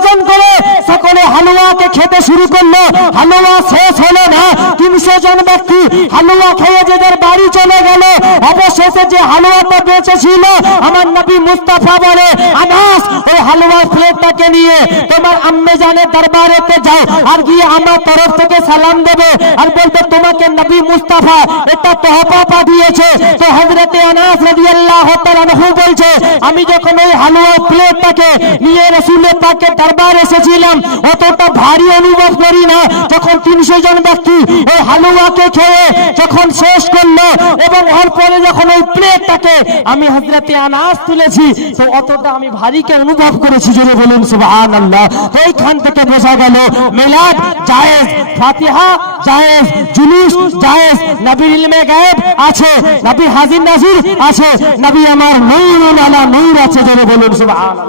জন করে সকলে হালুয়াকে খেতে শুরু করলো। হালুয়া শেষ হলো না, 300 জন ব্যক্তি হালুয়া খেয়ে যাদের বাড়ি চলে গেল। অবশেষে যে হালুয়াটা বেঁচে ছিল, আমার নবী মুস্তাফা বলে আনাস ওই হালুয়ার প্লেটটাকে নিয়ে তোমার আম্মে জানের দরবারেতে যাও, আর গিয়ে আমার তরফ থেকে সালাম দেবে আর বলবে তোমাকে নবী মুস্তাফা এটা তোহফা পাঠিয়েছে। তো হযরতে আনাস রাদিয়াল্লাহু তাআলা আনহু বলছে আমি যখন ওই হালুয়ার প্লেটটাকে নিয়ে রাসূল পাকের দরবারে এসেছিলাম অতটা ভারী অনুভব করি না। যখন 300 জন ব্যক্তি ওই হালুয়াকে খেয়ে যখন শেষ করলো এবং এরপরে যখন ওই প্লেটটাকে আমি হযরতে আনাস তুলেছি তো অতটা আমি ভারীকে অনুভব করেছি। জোরে বলুন সুবহানাল্লাহ। তো এইখান থেকে বোঝা গেল মিলাদ জায়েজ, ফাতিহা জায়েজ, জুলুস জায়েজ, নবীর ইলমে গায়েব আছে, নবী হাজির নাজির আছে, নবী আমার নূরুল আলা নূর আছে। জোরে বলুন সুবহানাল্লাহ।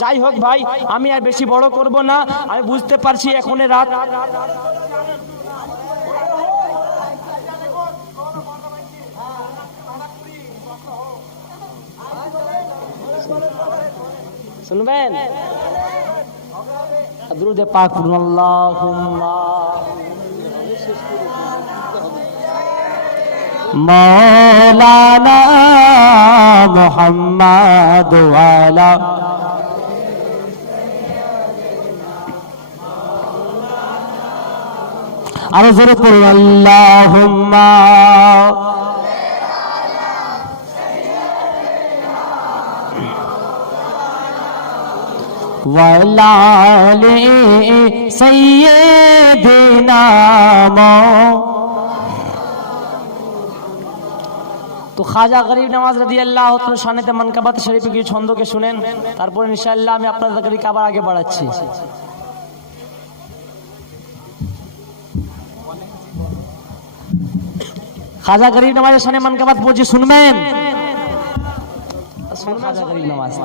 যাই হোক ভাই, আমি আর বেশি বড় করব না, আমি বুঝতে পারছি এখন রাত। শুনবেন দুরূদ পাক পড়ুন, আল্লাহুম্মা মাওলানা মুহাম্মাদ ওয়ালা আরো জোরে পড়ুন আল্লাহুম্মা ওয়ালালে সাইয়্যিদিনা। তো খাজা গরিব নওয়াজ রাদিয়াল্লাহু তাআলা শানেতে মানকাবাত শরীফে কি ছন্দকে শুনেন, তারপর ইনশাআল্লাহ আমি আপনাদেরকে আবার আগে বাড়াচ্ছি। খাজা গরিব নওয়াজের শানে মানকাবাত পড়ছি, শুনবেন?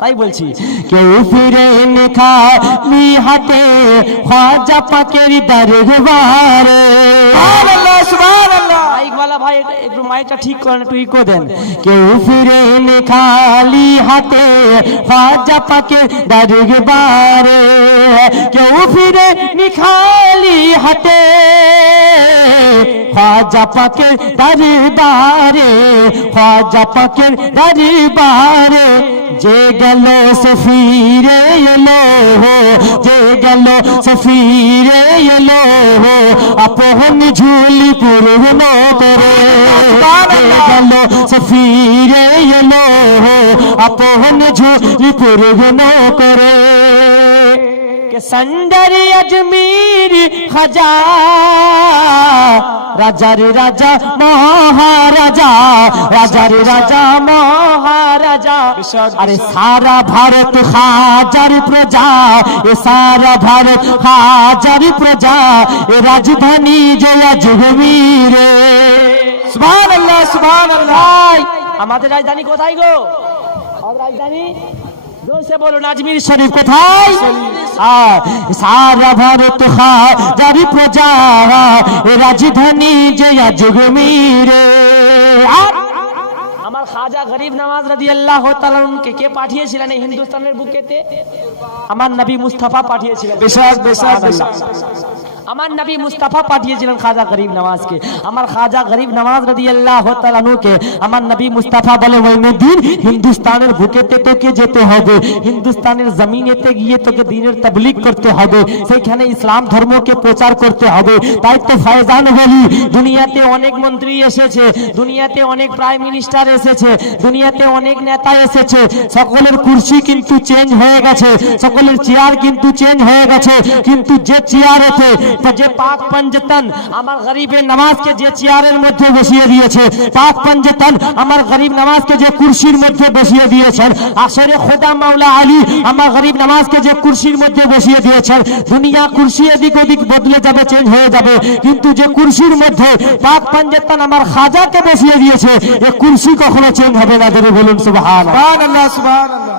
তাই বলছি কেউ ফিরে খালি হাতে খাজা পাকের দরবারে। মাইকওয়ালা ভাই একটু মাইকটা ঠিক করেন, একটু ইকো দেন। কেউ ফিরে খালি হাতে খাজা পাকের দরবারে, কেউ ফিরে খালি হাতে খাজা পাকের দরবারে, খাজা পাকের দরবারে। যে গেল সে ফিরে এলো, যে গেল সে ফিরে এলো, আপন ঝুলি পূর্ণ করে। যে গেল সে ফিরে এলো, আপন ঝুলি পূর্ণ করে। कि संदर अजमीर खजा राजा रे राजा महाराजा राजा रे राजा महाराजा अरे सारा भारत हाजर प्रजा ये सारा भारत हाजर प्रजा ये राजधानी जया जुगमीर सुभान अल्लाह আমাদের রাজধানী কোথায় গো আমাদের রাজধানী जोर से बोलो अजमेर शरीफ কোথায় सारा भारत हाजर प्रजा ये राजधानी जया जुगमीर আমার খাজা গরিব নওয়াজ রাদিয়াল্লাহু তাআলা উনকে কে পাঠিয়েছিলেন এই হিন্দুস্তানের বুকেতে আমার নবী মুস্তাফা পাঠিয়েছিলেন বেশক আমার নবী মুস্তাফা পাঠিয়েছিলেন খাজা গরিব নওয়াজকে আমার খাজা গরিব নওয়াজ রাদিয়াল্লাহু তাআলা আনহুকে আমার নবী মুস্তাফা বলে ওই দিন হিন্দুস্তানের বুকেতে তোকে যেতে হবে হিন্দুস্তানের জমিনেতে গিয়ে তোকে দ্বীনের তাবলীগ করতে হবে সেখানে ইসলাম ধর্মকে প্রচার করতে হবে তাই তো ফয়জান ওলি দুনিয়াতে অনেক মন্ত্রী এসেছে দুনিয়াতে অনেক প্রাইম মিনিস্টার এসেছে দুনিয়াতে অনেক নেতা এসেছে সকলের কুরসি কিন্তু চেঞ্জ হয়ে গেছে সকলের চেয়ার কিন্তু চেঞ্জ হয়ে গেছে কিন্তু যে চেয়ার আছে যে পাক পঞ্জতন আমার গরিবের নামাজকে যে চেয়ারের মধ্যে বসিয়ে দিয়েছে পাক পঞ্জতন আমার গরিব নামাজকে যে কুরসির মধ্যে বসিয়ে দিয়েছেন আসরে খোদা মাওলা আলী আমার গরিব নামাজকে যে কুরসির মধ্যে বসিয়ে দিয়েছেন দুনিয়া কুরসি এদিক ওদিক বদলে যাবে চেঞ্জ হয়ে যাবে কিন্তু যে কুরসির মধ্যে পাক পঞ্জতন আমার খাজাকে বসিয়ে দিয়েছে এই কুরসি কখনো চেঞ্জ হবে না ধরে বলুন সুবহানাল্লাহ।